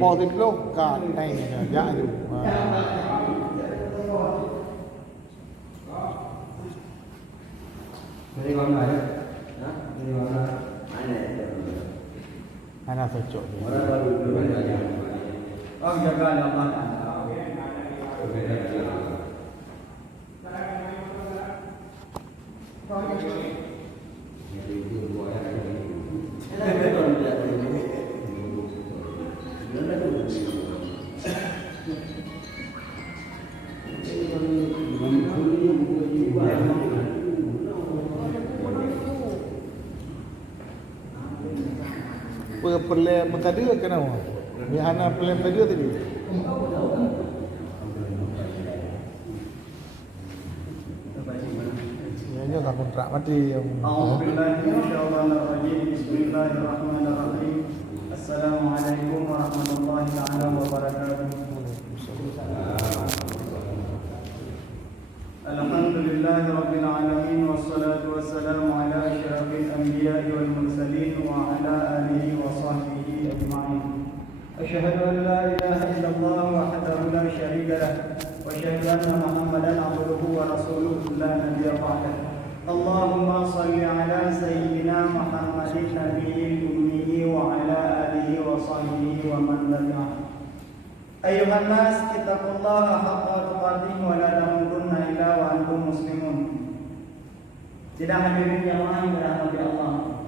พอติดโลกกาดในยะอยู่Ini mana ya? Ini mana? Mana sejauh ni? Orang baru dulu aja. Oh jaga nama anda. Perlem mengkada kenapa? Ni hana perlem kada tadi. Ya tak kontrak mati. Bismillahirrahmanirrahim. Assalamualaikum warahmatullahi taala wabarakatuh. Alhamdulillahirabbil alamin wassalatu wassalamu ala asyrafil anbiya'i wal mursalin wa ala alihi wa sahbihi ajma'in. Asyhadu an la ilaha illallah wahdahu la syarika lah wa asyhadu anna Muhammadan abduhu wa rasuluhu la nabiyya ba'dahu. Allahumma salli ala sayyidina Muhammadin nabiyil ummi wa ala alihi wa sahbihi wa man tabi'ahu. Ayuhan nas, ittaqullaha haqqa tuqatih wa la tamutunna illa wa antum muslimun. Sidang hadirin jamaah yang dirahmati Allah.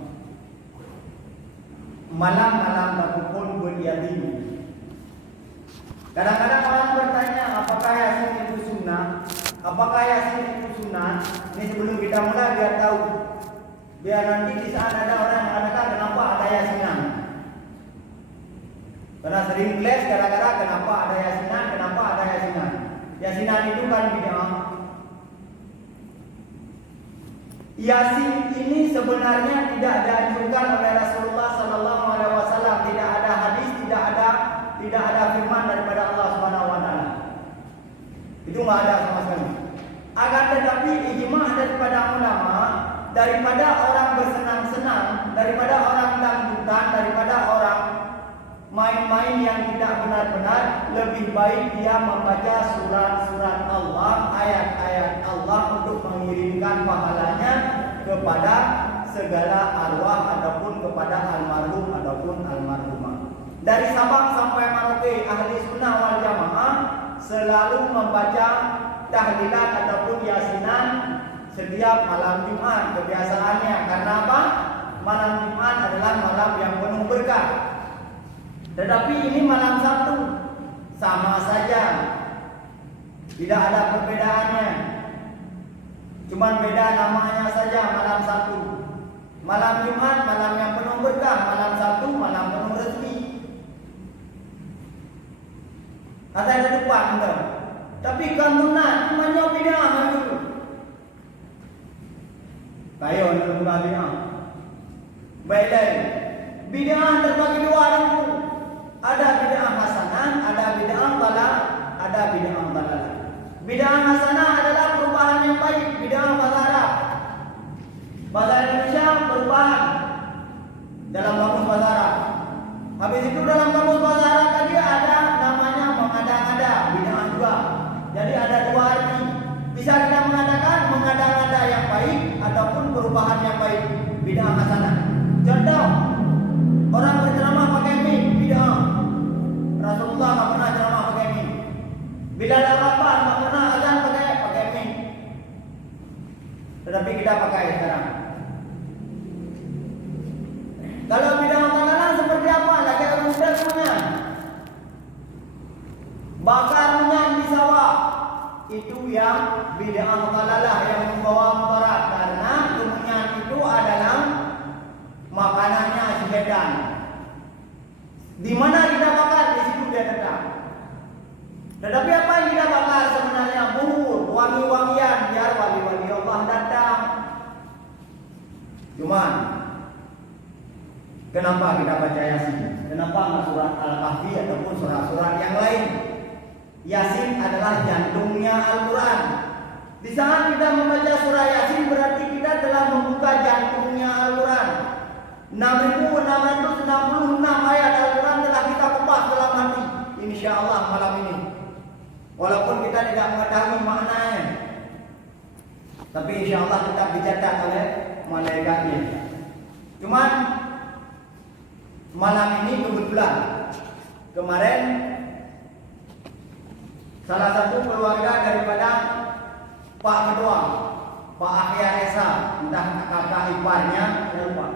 Malam-malam takupun beryatim. Kadang-kadang orang bertanya, apakah Yasin itu sunnah? Apakah Yasin itu sunnah? Ini sebelum kita mulai biar tahu. Biar nanti di saat ada orang yang mengatakan kenapa ada Yasinan. Karena sering kelas gara-gara kenapa ada Yasinan, kenapa ada Yasinan. Yasinan itu kan bid'ah. Yasin ini sebenarnya tidak dianjurkan oleh Rasulullah sallallahu alaihi wasallam, tidak ada hadis, tidak ada firman daripada Allah Subhanahu wa taala. Itu enggak ada sama sekali. Akan tetapi ijma' daripada ulama, daripada orang bersenang-senang, daripada orang dangdutan, daripada orang main-main yang tidak benar-benar, lebih baik dia membaca surat-surat Allah, ayat-ayat Allah untuk mengirimkan pahalanya kepada segala arwah ataupun kepada almarhum ataupun almarhumah. Dari Sabang sampai Merauke, ahli sunnah wal jamaah selalu membaca tahlilan ataupun yasinan setiap malam Jumat kebiasaannya. Karena apa? Malam Jumat adalah malam yang penuh berkah. Tetapi ini malam Sabtu sama saja, tidak ada perbedaannya. Cuma beda namanya saja, malam Sabtu. Malam Jumat malam yang penuh berkah, malam Sabtu malam penuh rezeki. Ada depan enggak? Tapi kantunan namanya bid'ah dulu. Kayo nak bid'ah. Baiklah. Bid'ah terbagi dua dulu. Ada bid'ah hasanah, ada bid'ah dalalah, ada bid'ah dalalah. Bid'ah hasanah adalah perubahan yang baik, bid'ah bahasa bahasa Indonesia perubahan dalam kamus bahasa Arab. Habis itu dalam kamus bahasa Arab tadi ada namanya mengada-ngada, bid'ah juga. Jadi ada dua arti. Bisa kita mengatakan mengada-ngada yang baik ataupun perubahan yang baik, bid'ah hasanah. Contoh, orang berceramah pakai mic, bid'ah. Rasulullah tak pernah ceramah pakai mic. Bila ada apa, tak pernah azan pakai mic. Tetapi kita pakai sekarang. Kalau bid'ah dalalah seperti apa? Lagi orang muda semuanya. Bakar minyak di sawah. Itu yang bid'ah dalalah yang membawa mudarat, karena minyak itu adalah makanannya setan. Di mana kita bakar, di situ dia tetap. Tetapi apa yang kita bakar sebenarnya? Buhur, wangi-wangian, biar wali-wali Allah datang. Cuma kenapa kita baca Yasin? Kenapa nggak surat Al-Kahfi ataupun surat-surat yang lain? Yasin adalah jantungnya Al-Quran. Di saat kita membaca surah Yasin berarti kita telah membuka jantungnya Al-Quran. 6.666 ayat Al-Quran telah kita kupas dalam insya-Allah tetap dicatat oleh malaikatnya. Cuman malam ini kebetulan kemarin salah satu keluarga daripada Pak Ketua, Pak Akhir Esa, entah kakak iparnya, saya lupa.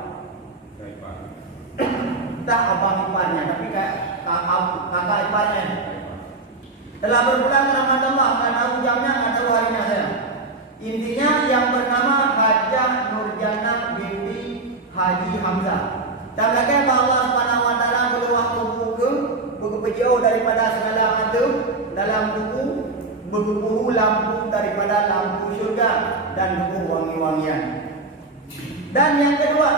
Entah abang iparnya, tapi kakak iparnya telah berpulang ke Ramadullah. Nggak tahu jamnya, nggak tahu harinya saya. Intinya yang bernama Hajah Nurjana binti Haji Hamzah. Dan lagi Allah Subhanahu Wa Taala berluah buku jauh daripada segala macam dalam buku berburu lampu daripada lampu syurga dan buku wangi-wangian. Dan yang kedua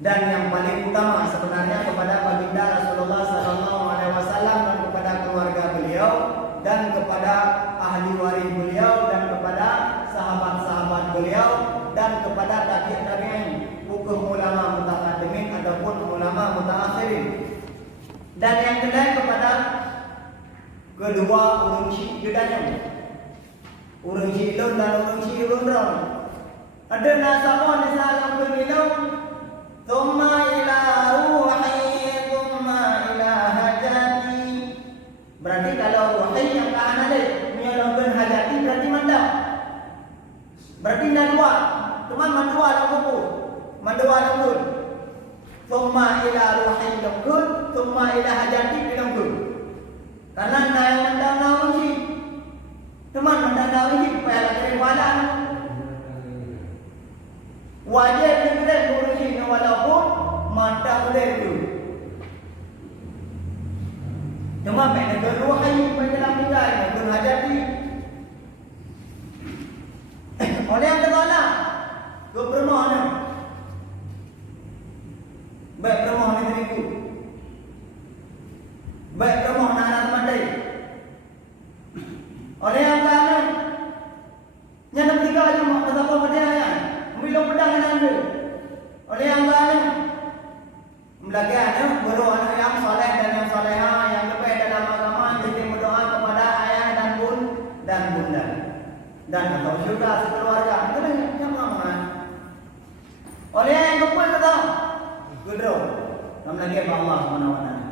dan yang paling utama sebenarnya kepada baginda Rasulullah Sallallahu Alaihi Wasallam dan kepada keluarga beliau dan kepada ahli waris beliau dan kepada sahabat-sahabat beliau dan kepada tabi'in, hukum ulama mutaqaddimin ataupun ulama mutaakhirin. Dan yang kedua kepada kedua urung syik gedanya, urung syik lon dan urung syik ron. Ada nasabah di salam berminum. Thumma ila ruhi, thumma ila hajati. Berarti kalau ruhi yang kanan ada, menyalurkan hajati berarti mandap. Berarti mandua, teman mandua lembut, mandua lembut. Thumma ila ruhi lembut, thumma ila hajati lembut. Karena yang mandap nawi, teman mandap nawi supaya lagi walan. Wajib kita berusaha walaupun mata boleh itu. Cuma mereka berusaha dalam kita berhadapi. Oleh yang kedua, kepermohonan. Baik permohonan diriku, baik permohonan anak mandai. Oleh yang kedua, yang ketiga cuma pasal pertanyaan. Belum pedang anda. Oleh yang lain melagaknya guru anak yang soleh dan yang soleha yang lebih dalam agama jadi berdoa kepada ayah dan bunda dan atau juga sekeluarga. Itu yang mana? Oleh yang kumpul kata guru nam lagi Allah Subhanahu Wa Taala.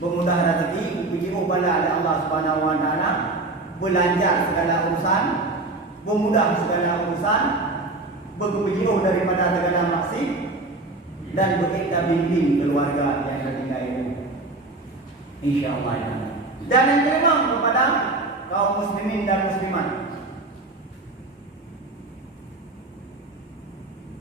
Bermudah rezeki puji kepada Allah Subhanahu Wa Taala, belanjar segala urusan, memudah segala urusan, berjauh daripada segala maksiat dan berikta bimbing keluarga yang tertinggal itu. InsyaAllah. Dan yang kelima kepada kaum muslimin dan muslimat.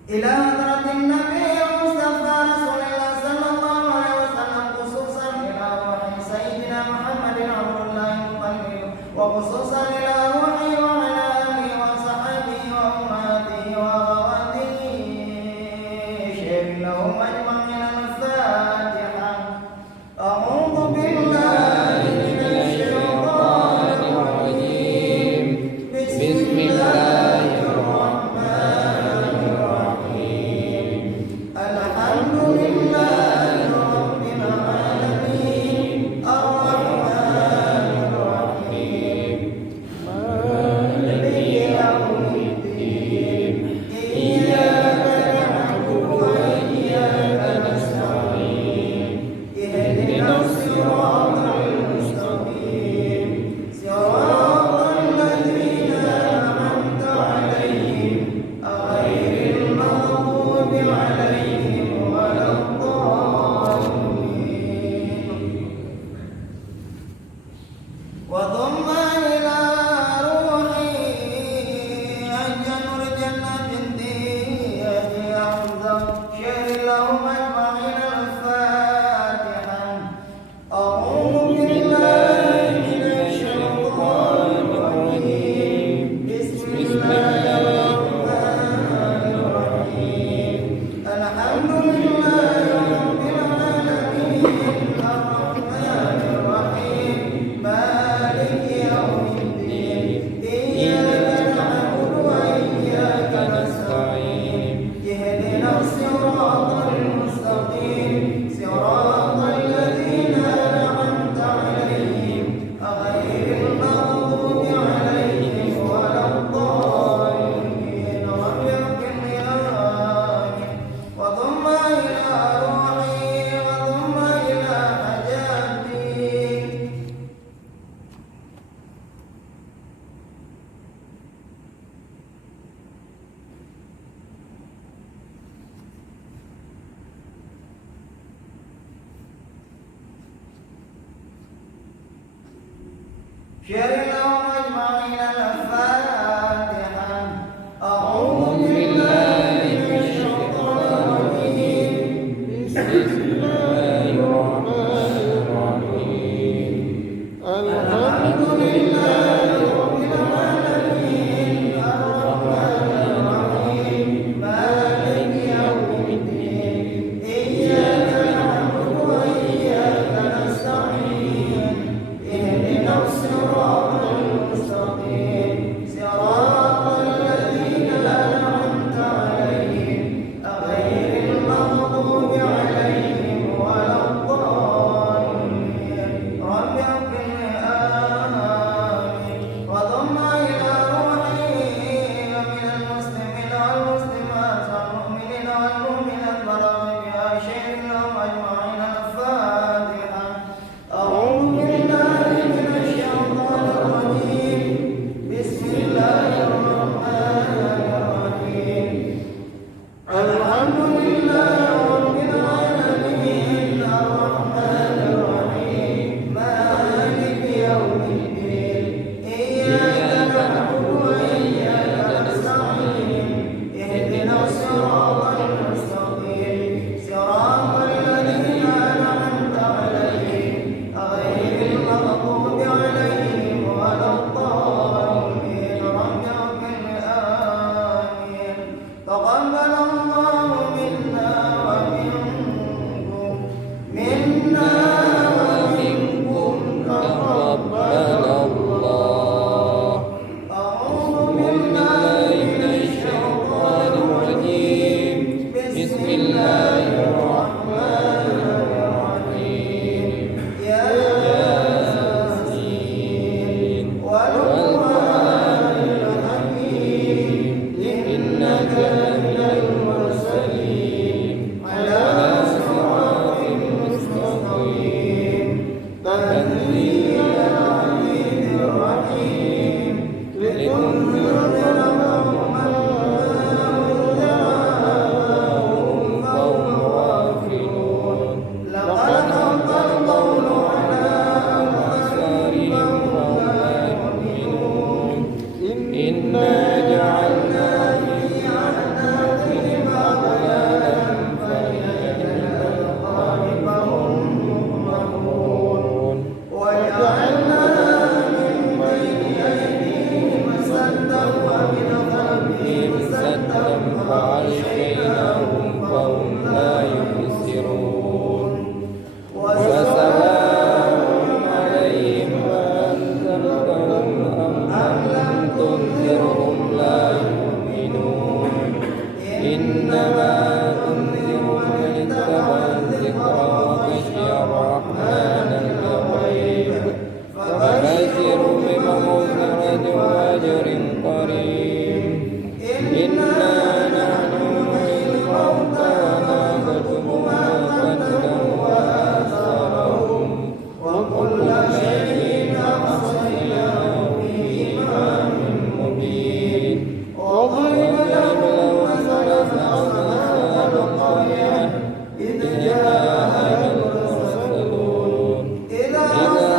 Ila hadratin Nabi Mustafa Rasulullah sallallahu alaihi wasallam khususan ila ruhi Sayyidina Muhammadin Abdullah Muttalib wa khususan ila ruhi إياك نعبد وإياك شر لهم أجمعين. الفاتحة. أعوذ بالله من الشيطان الرجيم. بسم الله الرحمن الرحيم. الحمد لله رب العالمين الرحمن الرحيم مالك يوم الدين إياك نعبد وإياك نستعين اهدنا الصراط المستقيم صراط الذين أنعمت عليهم غير المغضوب عليهم ولا الضالين. رب اغفر لي آمين. وضم إلى روحي من المسلمين والمسلمات والمؤمنين والمؤمنات والرغبين شيء لهم أجمعين. الفاتحة. أعوذ بالله من الشيطان الرجيم. بسم الله الرحمن الرحيم. الحمد لله رب العالمين الرحمن الرحيم مالك يوم الدين إياك نعبد وإياك نستعين اهدنا الصراط المستقيم صراط الذين أنعمت عليهم غير المغضوب عليهم ولا الضالين. رب اغفر لي آمين. تقبل الله منا ومنكم تقبل الله. أعوذ بالله من الشيطان الرجيم. بسم الله الرحمن الرحيم. ياسين والقرآن الحكيم إنك لمن المرسلين على صراط مستقيم. تنزيل العزيز الرحيم لتنذر قوما فهم غافلون. لقد حق القول على أبصارهم فهم لا يؤمنون. إنا جعلنا في أعناقهم أغلالا فهي إلى الأذقان فهم مقمحون. وجعلنا من بين أيديهم سدا ومن خلفهم سدا فأغشيناهم فهم لا يبصرون. وسواء وسواء عليهم أأنذرتهم أم لم تنذرهم لا يؤمنون. إنما تنذر من اتبع الذكر وخشي الرحمن بالغيب فبشر بمغفرة وأجر قريب. إنا نحن نحيي الموتى ونكتب ما قدموا وآثارهم وكل شيء أحصيناه في إمام مبين. واضرب لهم مثلا أصحاب القرية إذ جاءها المرسلون. إذا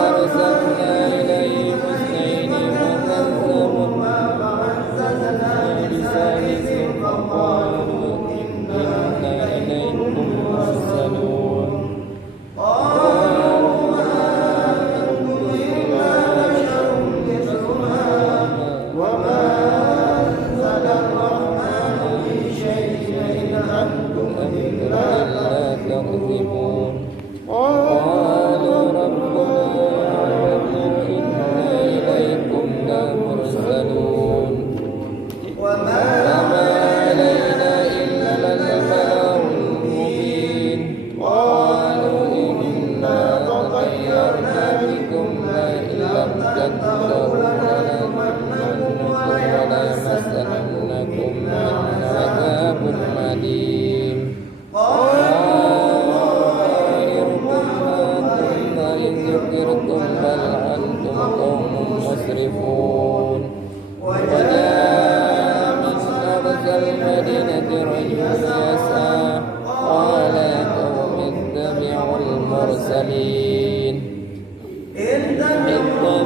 أرسلنا إليهم اثنين فكذبوهما فعززنا بثالث فقالوا إنا إليكم مرسلون. قالوا ما أنتم إلا بشر مثلنا وما أنزل الرحمن من شيء إن أنتم إلا تكذبون. قالوا ربنا يعلم إنا إليكم لمرسلون وما علينا إلا البلاغ المبين. قالوا إنا تطيرنا بكم لئن لم تنتهوا ولمسنكم من عذاب أليم. طائركم ما إن ذكرتم بل أنتم قوم مسرفون. وجاء من أقصى المدينة رجل يسعى قال يا قوم اتبعوا المرسلين اتبعوا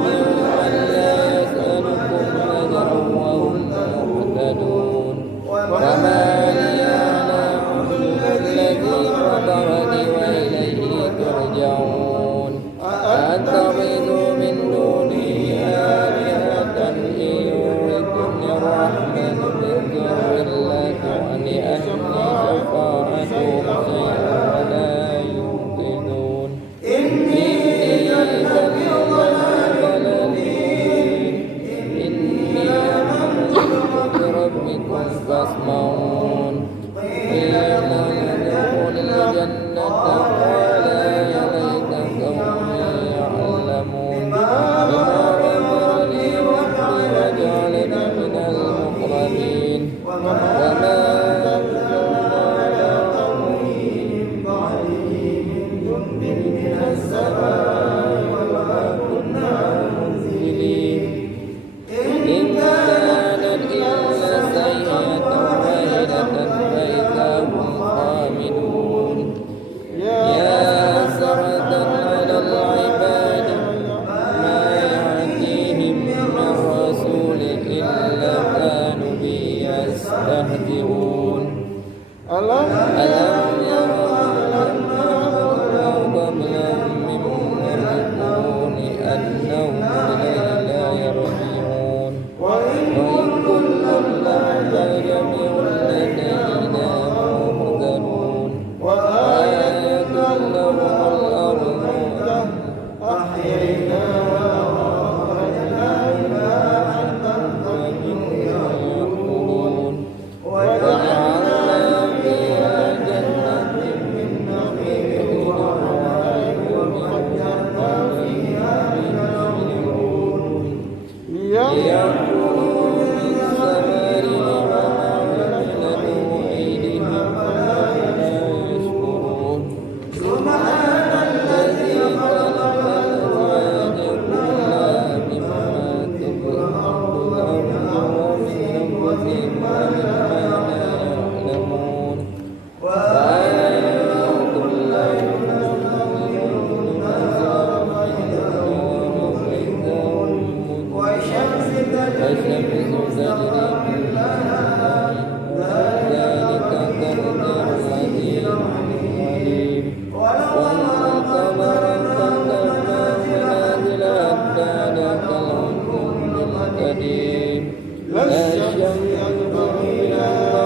عليم والقمر قدرناه منازل حتى عاد كالعرجون القديم لا الشمس ينبغي لها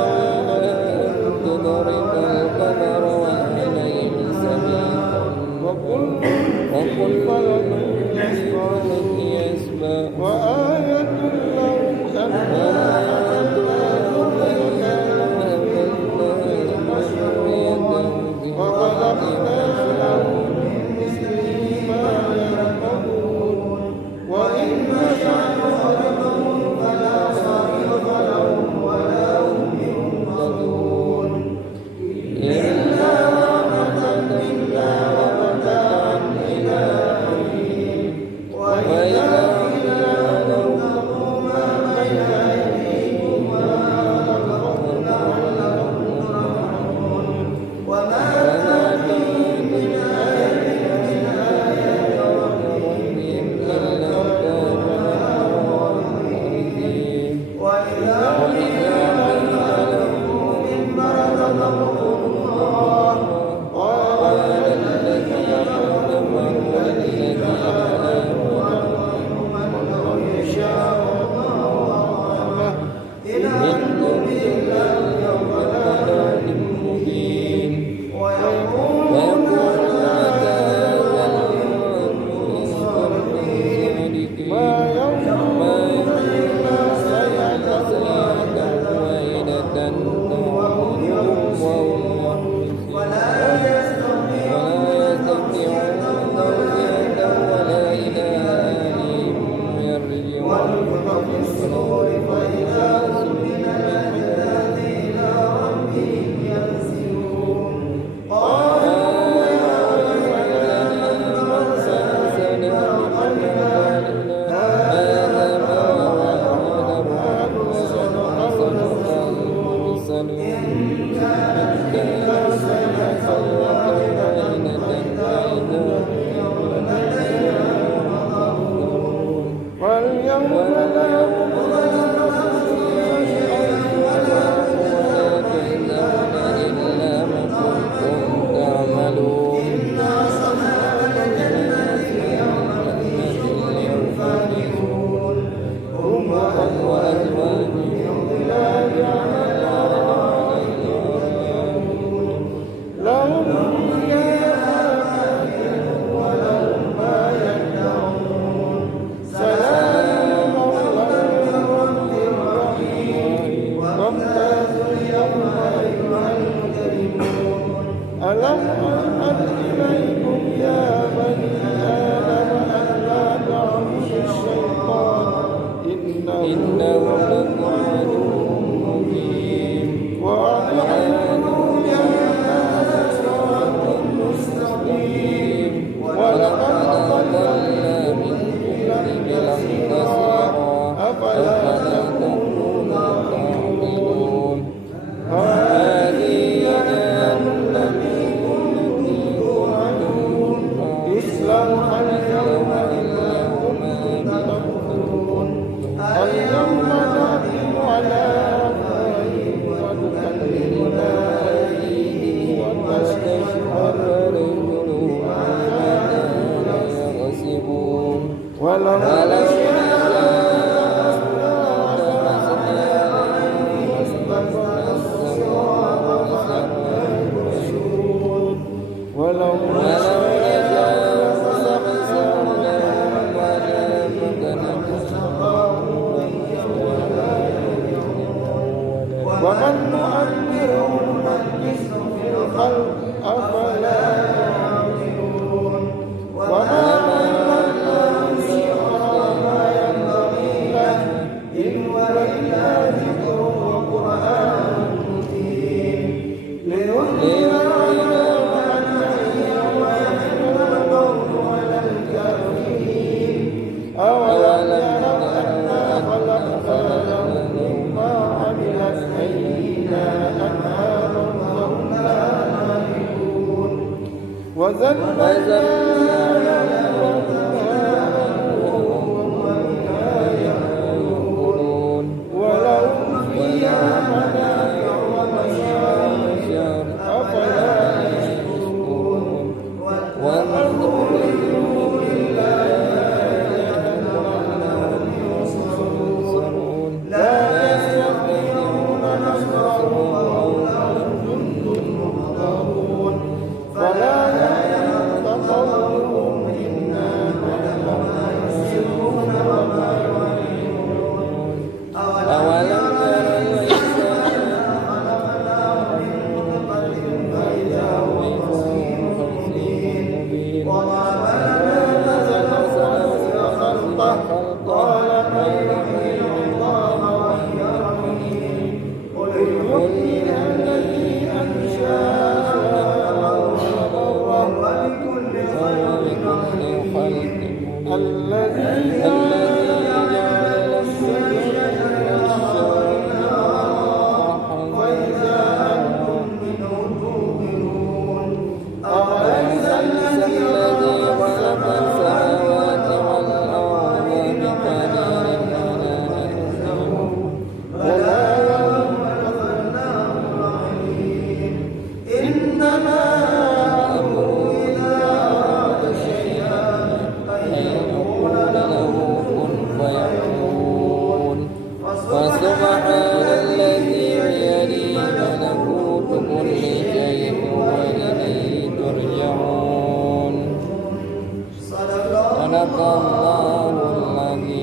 أن تدرك القمر والليل سبيلا وكل في فلك يسبح وآية لهم ولهم فيها منافع ومشارب أفلا Sadaqallahul Azim.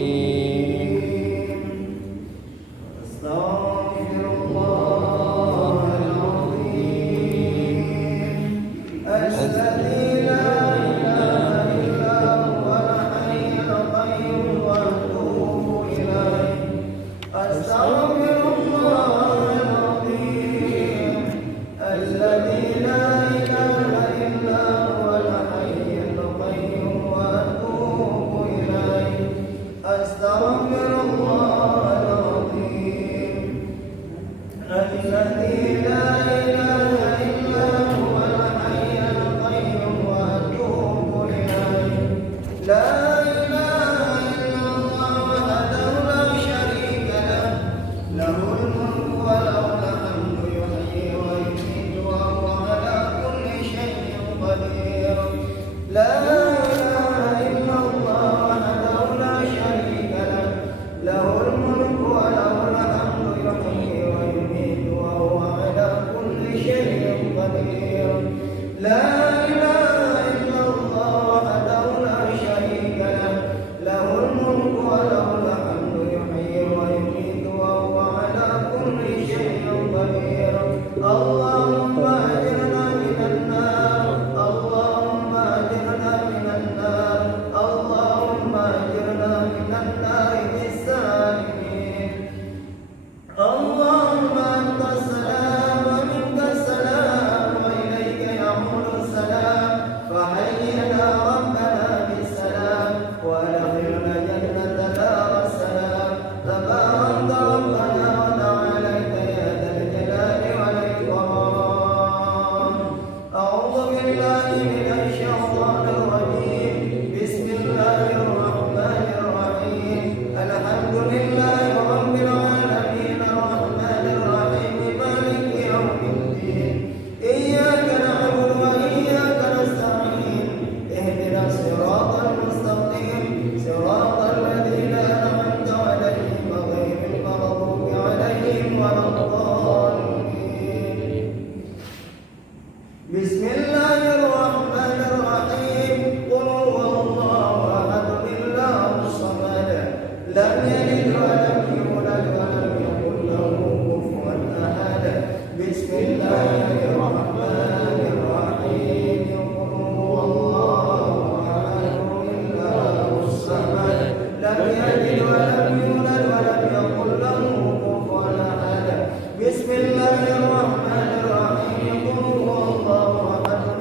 Bismillahirrahmanirrahim. Qul huwallahu ahad.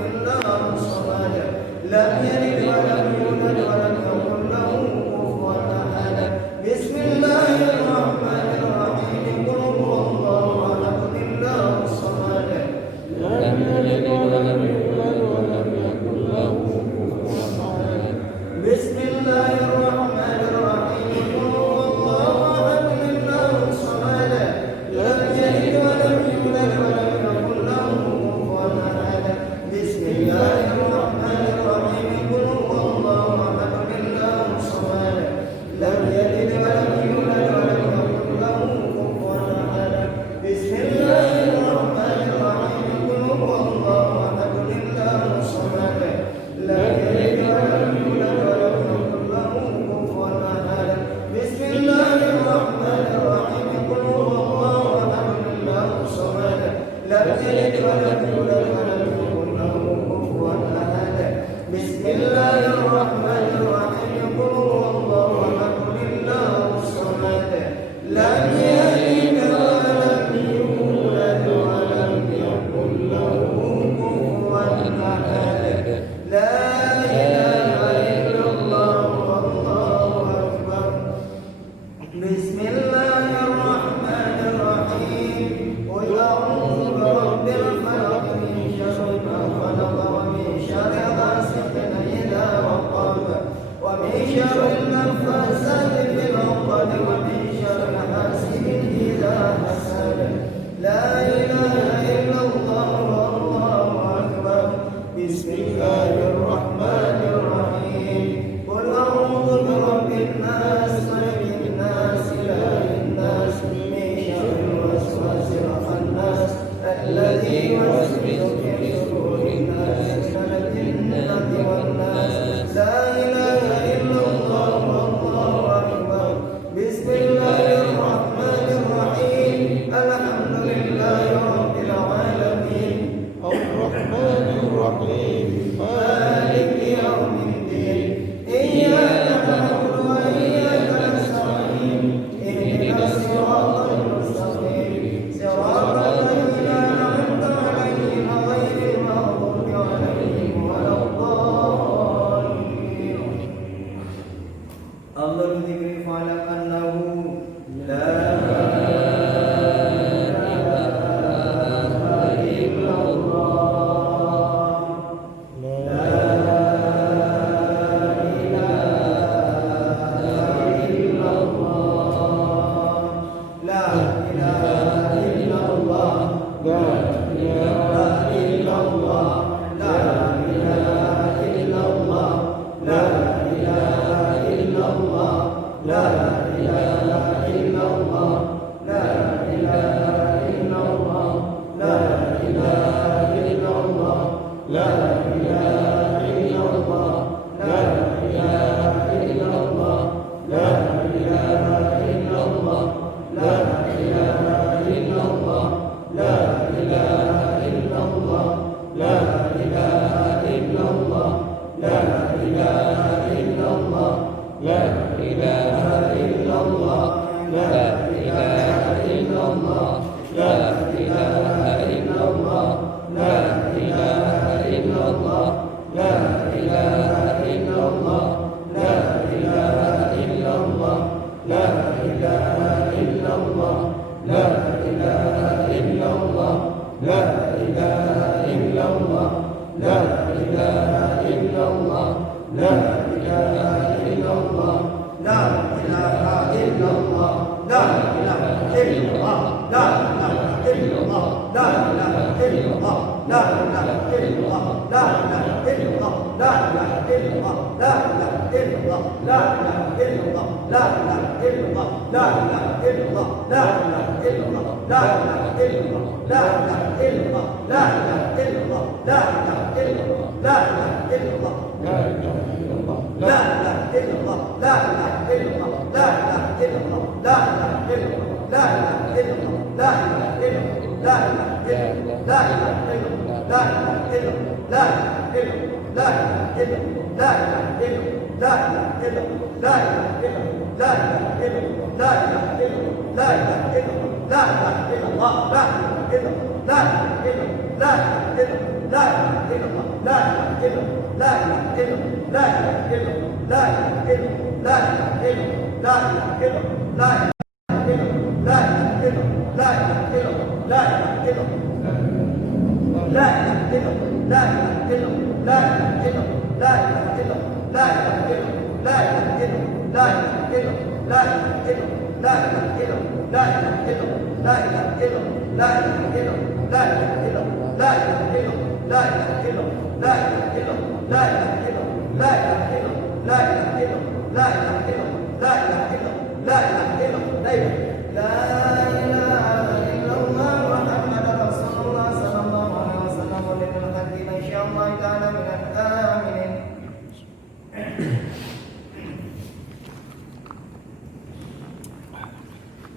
الرحيم مالك يوم الدين إياك نعبد وإياك نستعين اهدنا الصراط المستقيم صراط الذين أنعمت عليهم غير المغضوب عليهم ولا الضالين أفضل الذكر فاعلم أنه لا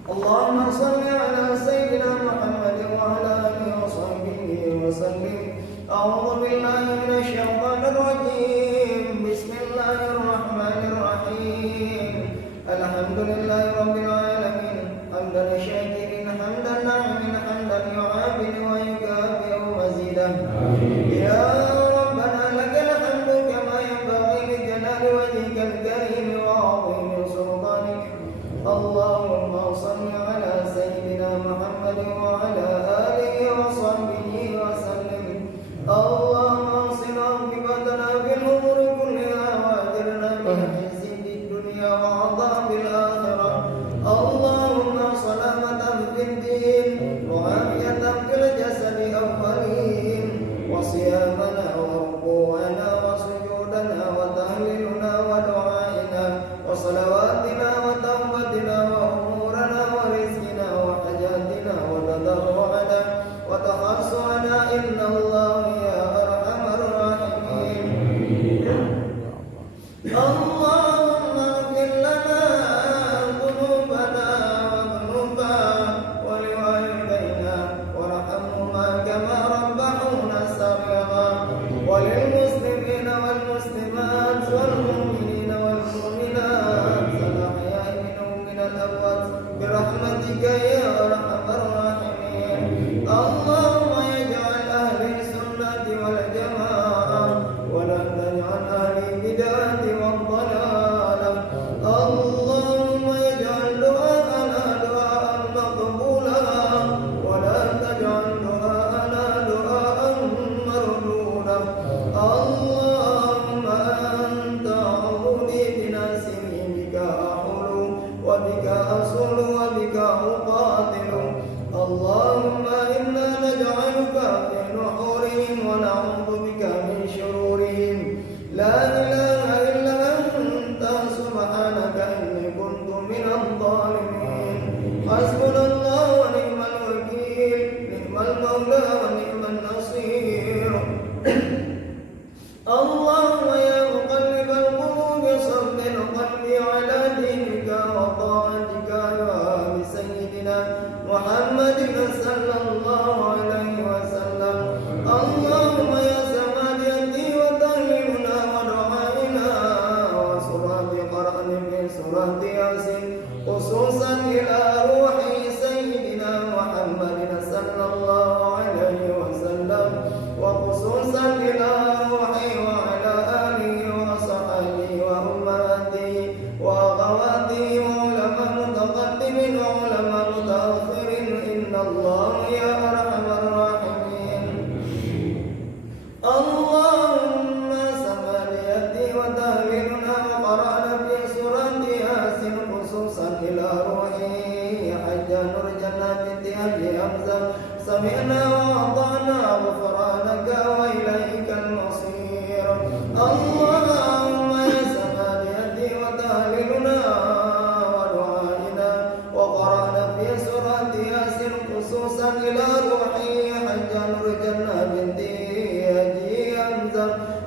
اللهم صل على سيدنا محمد وعلى آله وصحبه وسلم. أعوذ بالله من الشيطان الرجيم. بسم الله الرحمن الرحيم. الحمد لله رب العالمين حمدا شاكرين حمدا ناعما حمدا يعافي ويكافئ مزيدا. يا ربنا لك الحمد كما ينبغي لجلال وجهك الكريم وعظيم سلطانك. اللهم صل على سيدنا محمد وعلى آله وصحبه وسلم. اللهم اغفر عاقبتنا في الأمور كلها وأجرنا من خزي الدنيا وعذاب الآخرة. اللهم سلامة في الدين وعافية في الجسد أولين وصيامنا وركوعنا وسجودنا وتهليلنا ودعائنا وصلواتنا وتوبتنا وأمورنا ورزقنا وحاجاتنا وتضرعنا وتخصعنا إن الله يا أرحم الراحمين. اللهم اغفر لنا ذنوبنا وذنوبا ولوالدينا وارحمهما كما ربحونا صغيرا. اللهم سماليتي وتهليلنا وقرأنا في سورة ياسين خصوصا إلى روحي حجا نرجنا بنت أبي حمزة سمعنا وأطعنا غفرانك وإليك المصير اللهم يا سماليتي وتهليلنا ودعائنا وقرأنا في سورة ياسين خصوصا إلى روحي حجا نرجنا بنت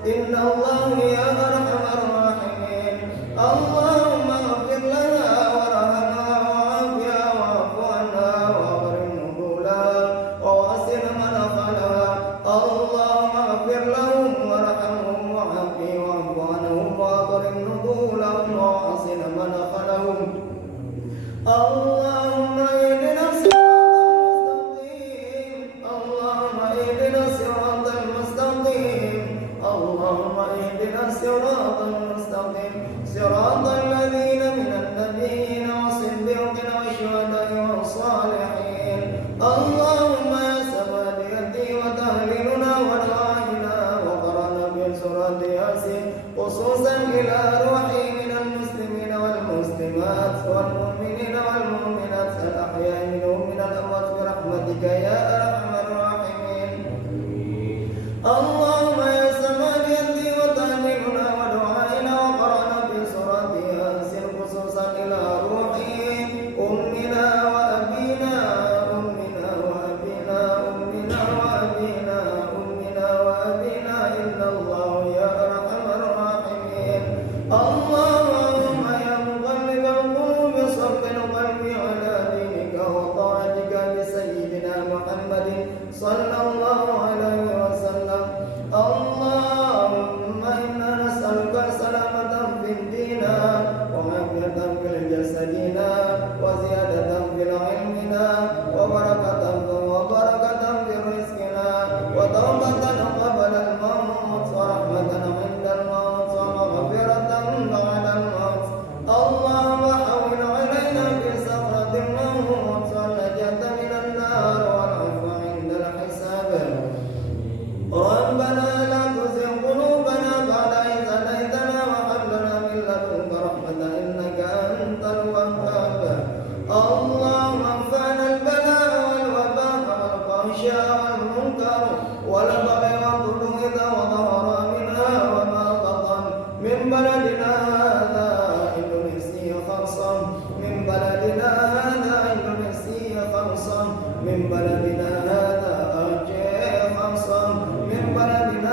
إن الله يا أرحم الراحمين اللهم اغفر لنا وارحمنا وعافنا واعف عنها واغفر نزولها وواسع منقلها اللهم اغفر لهم وارحمهم وعافهم واعف عنهم واغفر نزولهم وواسع منقلهم اللهم اهدنا الصراط المستقيم اللهم اهدنا الصراط المستقيم صراط الذين من النبيين والصديقين والشهداء والصالحين اللهم يا سماديتي وتهليلنا ودعائنا وقرأنا بسورة ياسين خصوصا إلى روحي من المسلمين والمسلمات والمؤمنين والمؤمنات الأحياء منهم من الأموات برحمتك يا أرحم الراحمين اللهم يا سماديتي وتهليلنا ودعائنا وقرأنا بسورة ياسين خصوصا إلى روحي أمنا وأبينا أمنا وأبينا أمنا وأبينا أمنا وأبينا إن الله يا أرحم الراحمين اللهم يا مقلب القلوب صبر قلبي على دينك وطاعتك بسيدنا محمد صلى الله عليه وسلم اللهم إنا نسألك سلامة في ديننا وعافية في جسدنا وزيادة في علمنا وبركة في رزقنا وتوبة قبل الموت ورحمة عند الموت ومغفرة بعد الموت اللهم حول علينا في سكرة الموت والنجاة من النار والعفو عند الحساب ربنا لا تزغ قلوبنا بعد إذ هديتنا وهب لنا من لدنك رحمة إنك أنت الوهاب اللهم انفعنا البلاء والوباء والفحشاء والمنكر والبغي والظلم إذا وظهر منها وما بطن من بلدنا هذا إندونيسيا خاصة من بلدنا هذا إندونيسيا خاصة من بلدنا هذا أرجاء خاصة من بلدنا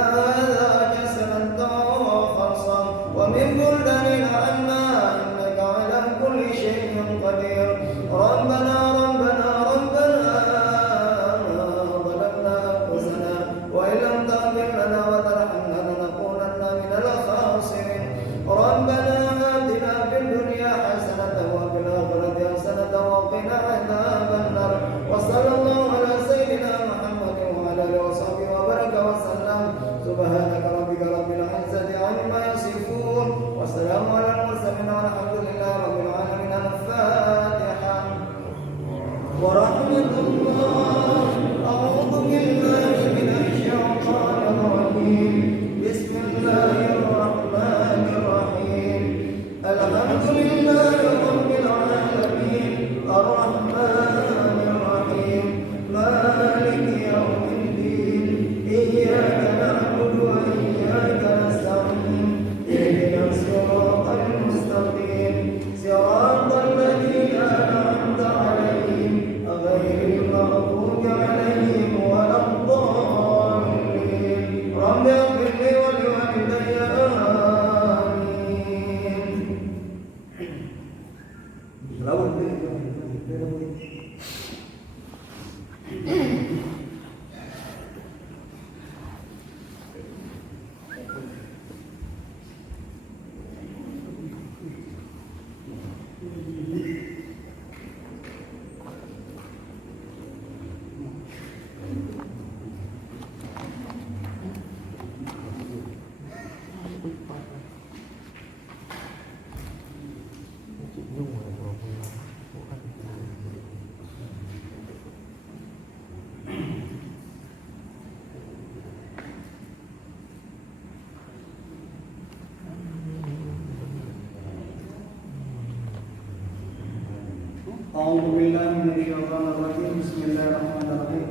A'udzubillahi minasyaitonirrajim. Bismillahirrahmanirrahim.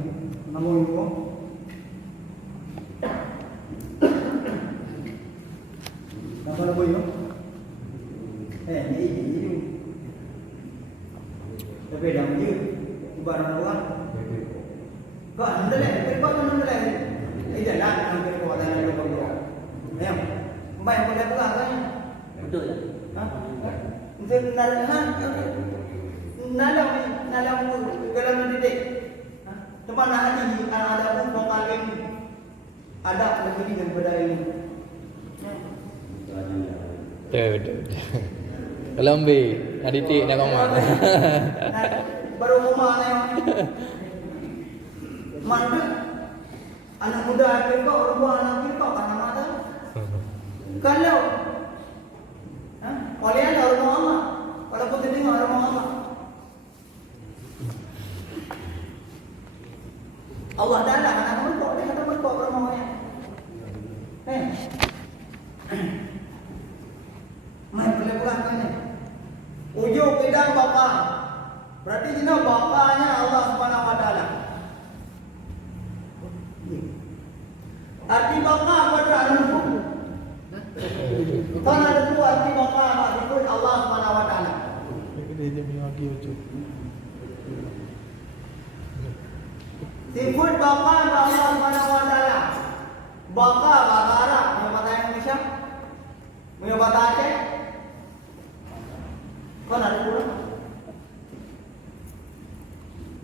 Namo Ibu. Nama Ibu yo? Ini. Tapi dah dia ibarat orang. Kau anda leh, kau anda leh. Ini dah nak kau ada nak kau buat. Ya, baik boleh buat kan? Betul. Ha? Untuk nalam dalam mendidik. Tempat nak haji ada pun pengalaman ada lebih daripada ini. Betul. Kalau ambil adik nak komen. Baru rumah ni. Mana anak muda akhir kau, orang tua anak akhir kau kan nama dah. Kalau oleh ada orang Muhammad, walaupun dia dengar orang Muhammad. Allah dah lah anak mereka, dia kata mereka orang Muhammad. Mai boleh pulang kan? Ujung pedang bapa. Berarti jina bapanya Allah Subhanahu Wa Taala. Arti bapa pada anugerah. Kan ada tu arti bapa itu Allah Subhanahu Wa Taala. Sifat bapa Allah Subhanahu Wa Taala. Bapa bahasa Arab, punya bahasa Indonesia, punya bahasa Aceh. Kan ada pula.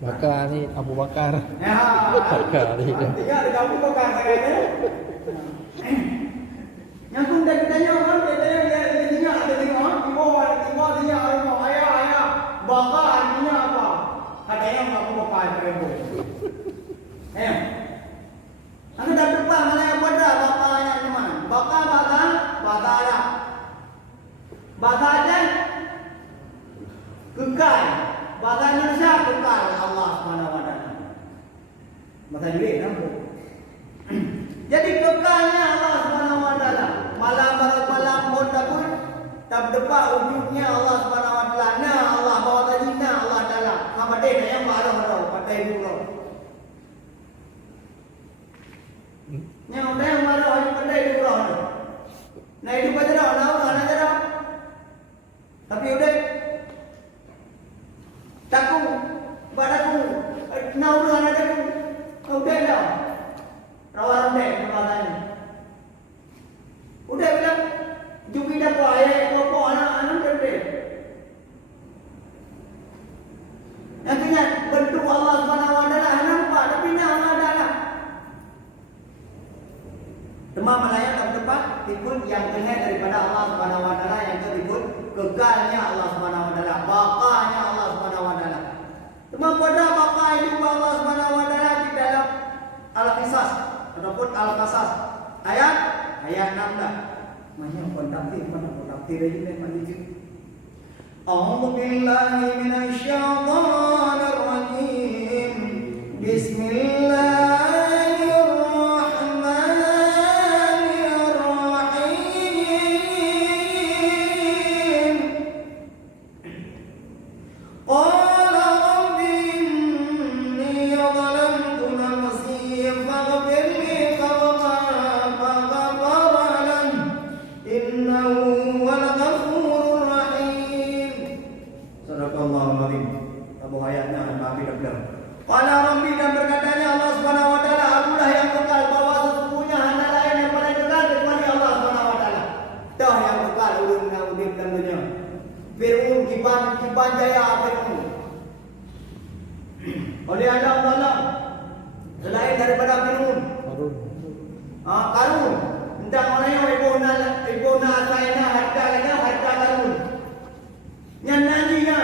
Bakar ni Abu Bakar. Ya. Bakar ni. Tiga ada Abu Bakar saya. Yang pun dah ditanya orang, dia tengok, ibu tanya orang, ayah, bakar artinya apa? Katanya Abu Bakar berembu. Anda dah depan mana yang pada bakarnya di mana? Bakar bahasa Arab. Bahasa Aceh kekal. Bahasa Indonesia kekal Allah Subhanahu Wa Taala. Bahasa Inggeris kan? Jadi kekalnya Allah Subhanahu Wa Taala. Malam pun tak depan ujungnya Allah Subhanahu Wa Taala. Nah Allah bawa tadi nah Allah Taala. Apa dia yang marah pakai dulu. Yang ada yang marah hanya pandai dulu. Nah itu pada dah, nak dah. Tapi udah takut, badaku, nak udah ada aku, udah dah. Rawat deh kepalanya. Udah bilang, juga dah ayah apa anak deh. Nantinya bentuk Allah Subhanahu Wa Taala nampak, tapi nama adalah Demam Malaya tak tepat ikut yang kena daripada Allah Subhanahu Wa Taala yang tersebut kekalnya Allah Subhanahu Wa Taala, bakanya Allah Subhanahu Wa Taala. Demam pada baka itu Allah Subhanahu Wa Taala di dalam Al-Qisas ataupun Al-Qasas ayat 16. Mana pun tafsir aja ni mandi. A'udzu billahi minasyaitonir rajim. Bismillah. Kiban jaya Fir'aun. Oleh Allah selain daripada Fir'aun. Qarun. Entah mana yang ibu na saina harta Qarun. Yang nantinya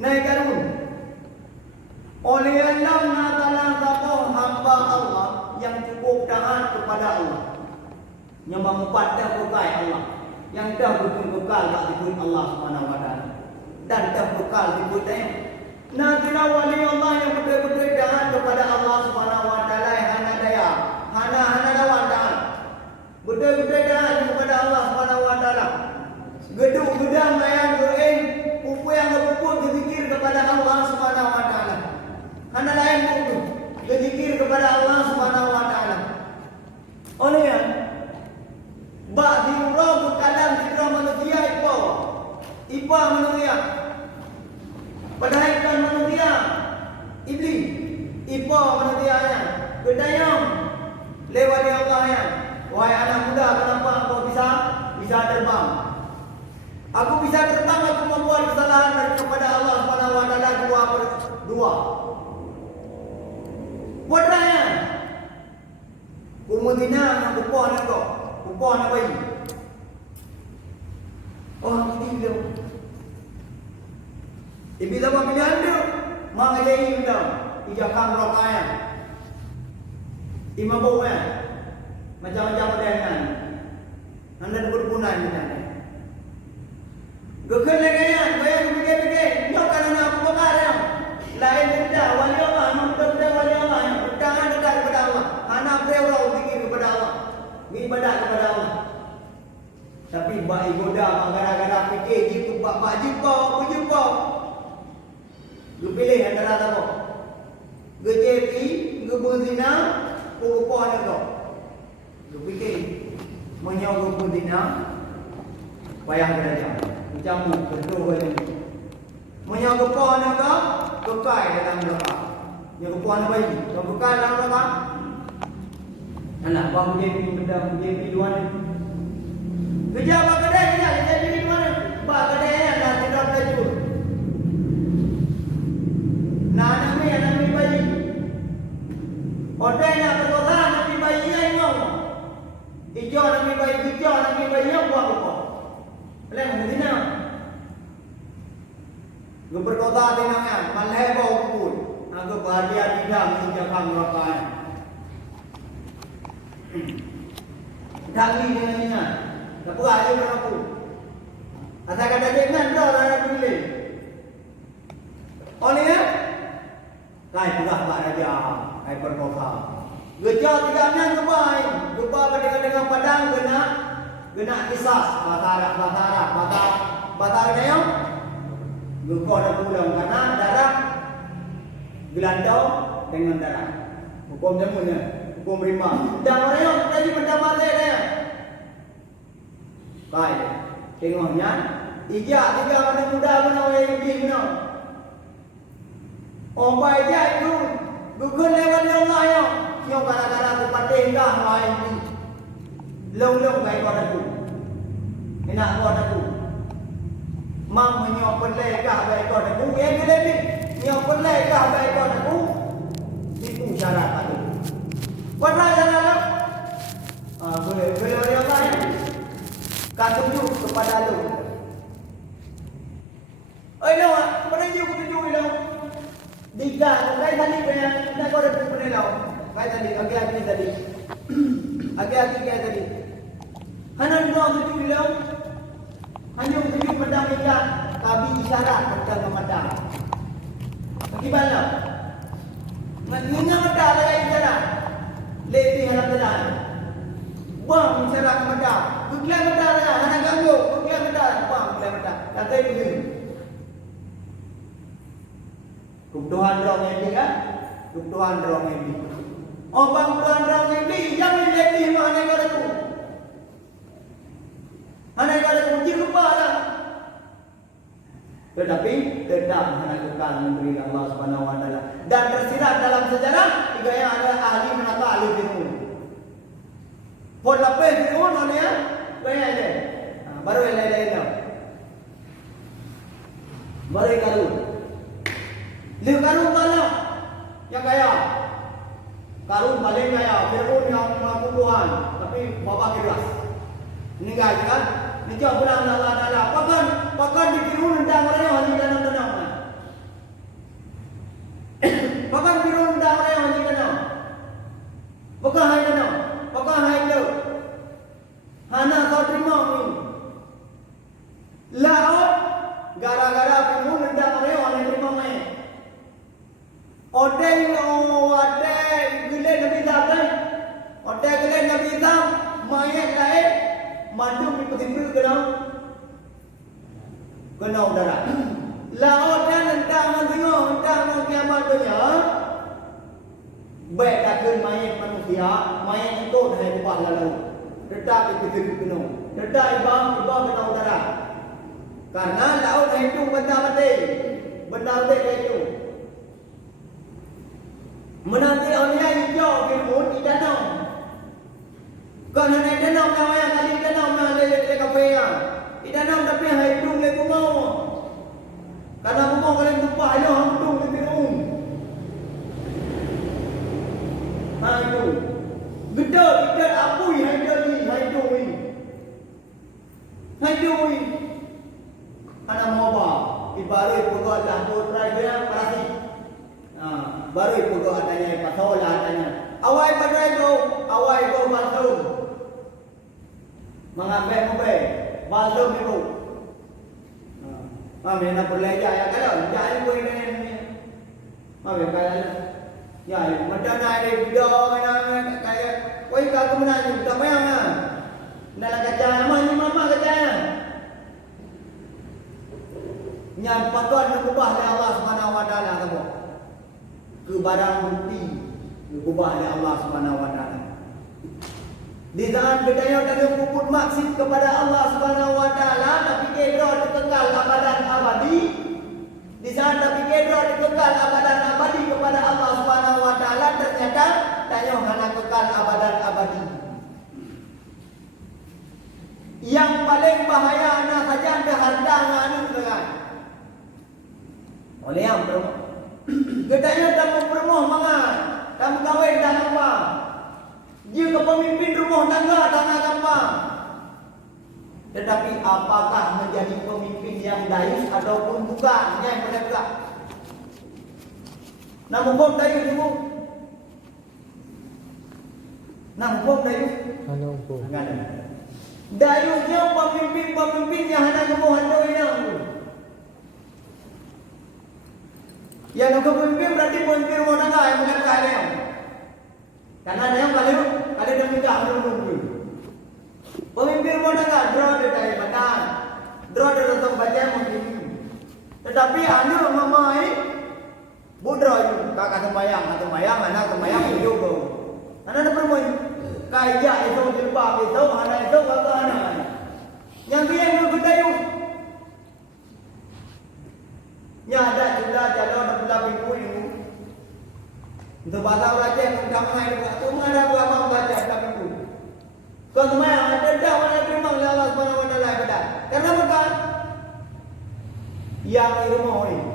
naik Qarun. Oleh Allah Ta'ala satu hamba Allah yang cukup taat kepada Allah. Yang memupatkan kepada Allah. Yang dah betul bekal tak dibut Allah Subhanahu Wa Taala dan dah bekal dibut Nabi wali Allah yang betul-betul taat kepada Allah Subhanahu Wa Taala hana daya hana lawan taat betul-betul taat kepada Allah Subhanahu Wa Taala gedung gedang layan gerin upu yang kepada Allah Subhanahu wa taala. Hana lain itu. Berzikir kepada Allah Subhanahu wa taala. Oleh yang ba'di urab kalam dikira manusia ipa manusia. Padahal manusia iblis ipa manusia yang gedayang lewat dia Allah yang wahai anak muda, kenapa kau bisa terbang? Aku bisa terbang, aku membuat kesalahan dari kepada Allah Subhanahu wa taala dua. Buat raya. Kumudina nak kupon kau. Kupon apa ini? Oh, ini dia. Ibu lama pilihan dia. Mak jadi undang. Ijakan rokaya. Imam bawa. Macam-macam dengan. Anda berguna dengan. Gekal legayan, bayar fikir-fikir. Nyok kan anak aku bakar yang. Lain benda wali Allah, benda wali Allah. Bertahan dekat kepada Allah. Anak berewau fikir kepada Allah. Ibadat kepada Allah. Tapi bak igoda gara-gara fikir jitu bak jipau, jipau. Lu pilih antara apa? GJP, berzina, perempuan itu. Lu fikir menyau berzina, payah belajar. Campur betul macam ni. Menyau perempuan itu, kekal dalam neraka. Yang perempuan bayi, yang kekal dalam neraka. Anak bang JP luar ni. Kerja apa kedai ni? Kerja di mana? Bak kedai ni dah tidak terjun. Nak mi bayi. Hotel nak berdoa nak mi bayi yang ngau. Hijau nak mi bayi yang buat apa? Lain mungkin. Gue berdoa dengan malai bau pun. Aku bahagia tidak menjaga mereka. Dali dengan ini. Tak apa aja berlaku. Asal kata jangan dah orang pilih. Oleh ya? Kai pegah pak raja, kai berdosa. Gejau tiga enam kebai, kebai dengan padang kena kisah batara dia. Gekau ada pulang karena darah gelandau dengan darah. Hukum jamunya, hukum rimba. Dan orang yang tadi benda dia. Baik, tengoknya, tiga mana muda mana orang yang mana. Orang baik dia itu, bukan lewat dia Allah yang, yang kadang-kadang aku patih dah lain ni. Long baik kau aku, enak kau aku. Mang menyok pelekah baik kau aku, yang dia ni, menyok pelekah baik kau aku. Itu syarat aku. Pernah syarat? Boleh orang yang lain. Kau tunjuk kepada lu. Oi lo, mana you tunjuk lu? Diga, kai tadi nak kau ada pun lu. Kai tadi, agak tadi. Agak tadi. Hanya lu tunjuk lu. Hanya tunjuk pedang ikat, tapi isyarat pedang memandang. Bagaimana? Mendengar pedang lagi isyarat. Lebih harap pedang. Bang isyarat pedang. Bukan betul lah, anak ganggu. Bukan betul, bang, bukan betul. Kata ini. Kebutuhan orang ini kan? Kebutuhan orang ini. Oh, bang, kebutuhan orang ini. Jangan lebih mana kau aku. Mana kau aku uji kepala. Tetapi tetap anak kekal memberi Allah Subhanahu wa taala. Dan tersirat dalam sejarah juga yang ada ahli menata ahli Fir'aun. Pola Fir'aun oleh kaya ada. Baru lain-lain. Baru karun. Liu karun mana? Yang kaya. Karun paling kaya. Fir'aun yang mampu Tuhan. Tapi bapak keras. Meninggal kan? Dijawab pulang Allah Ta'ala. Pakan di Fir'aun rendang orang yang hanya danau-danau. Pakan Fir'aun rendang orang yang hanya danau. Bukan hanya danau. Bukan hanya danau. Hana kau terima ni. Laut gara-gara Fir'aun rendang orang yang terima mai. Odeng gile Nabi Adam. Odeng gile Nabi Adam mayat lain mandu di pesisir kenau darah. Laut kan hendak tengok, hendak kiamat dunia. Baik takkan mayat manusia, mayat ikut hai ubah lalu. Tetap itu penuh. Tetap ibang kena udara. Karena laut itu benda mati. Benda mati itu. Menanti orang hijau filmun di danau. Kalau nak danau kau yang kali danau mana le kafe ya. Di danau tapi hidup le kumau. Karena kumau kalau tumpah yo hidup le bingung. Ayo. Gedor apa yang hidup ni? Hidup ni. Anak mau apa? Ibarat pukul lah putrai dia parasi. Baru pukul adanya pasal adanya. Awai pada itu, awai itu balsum. Mengambil mobil, balsum itu. Mami nak pergi ya kalau jangan boleh ni. Mami kalau ya macam ada video mana kayak, oi kau mana ni? Tak payah ah. Nak kerja mama kerja. Yang pakon mengubah oleh Allah Subhanahu Wa Taala kamu. Ke barang bukti diubah oleh Allah Subhanahu Wa Taala. Di zaman bedanya dan puput maksud kepada Allah Subhanahu Wa Taala, tapi kedua kekal abadan abadi. Di sana tapi kedua kekal abadan abadi kepada Allah Subhanahu Wa Taala, ternyata tanya hanya kekal abadan abadi. Yang paling bahaya anak saja anda harta nganu dengan. Oleh yang berumah. Katanya dah mempermuh mangan, dah berkahwin dah gampang. Dia kepemimpin rumah tangga dah gampang. Tetapi apakah menjadi pemimpin yang dayus ataupun bukan? Yang benar-benar. Nama bom dayus itu. Nama bom dayus. Ano po? Dayusnya pemimpin yang hanya kemohon yang yang pemimpin berarti pemimpin rumah tangga yang bukan kalian. Karena ada yang kalian dah minta dulu. Pemimpin rumah tangga draw dari badan, draw dari tong baca mungkin. Tetapi anu mamai budro kakak sembayang, anak sembayang juga. Anak ada perempuan kaya itu jilbab itu, anak itu kakak anak. Yang dia yang berdayu. Nya ada juga jalan nak pulang minggu ini. Untuk baca baca yang ramai itu mana buat baca tak minggu. Kau semua yang ada dah mana terima oleh Allah Subhanahu Wa Taala betul. Karena bukan yang ilmu ini.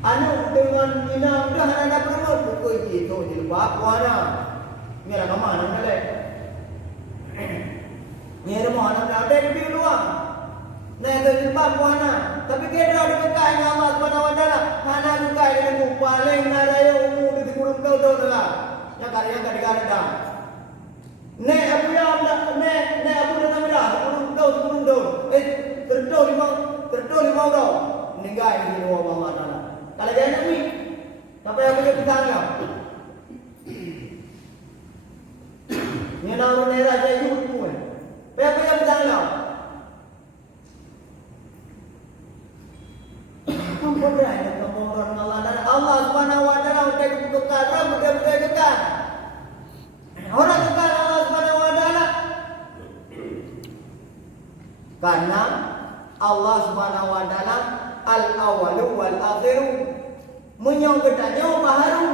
Anu dengan inang dah ada perempuan buku itu jilbab warna. Ni lah nama nak leh. Ni ilmu anak ada di luar. Nah itu jilbab warna. Tapi kira ada kekal dengan Allah Subhanahu Wa Taala. Mana kekal dengan paling naraya umur di kurung kau tahu tak? Yang karya kadang ada. Nek aku yang nek aku dah merah kurung kau. Tertul lima kau. Ninggai di luar Allah Taala. Kalau dia ni, tapi aku dia bertanya. Ni nama nera saya itu pun. Tapi aku yang bertanya. Allah Subhanahu Wa Taala udah kekal, udah kekal. Orang kekal Allah Subhanahu Wa Taala. Karena Allah Subhanahu Wa Taala al-awwalu wal akhiru. Menyong ketanya baharu.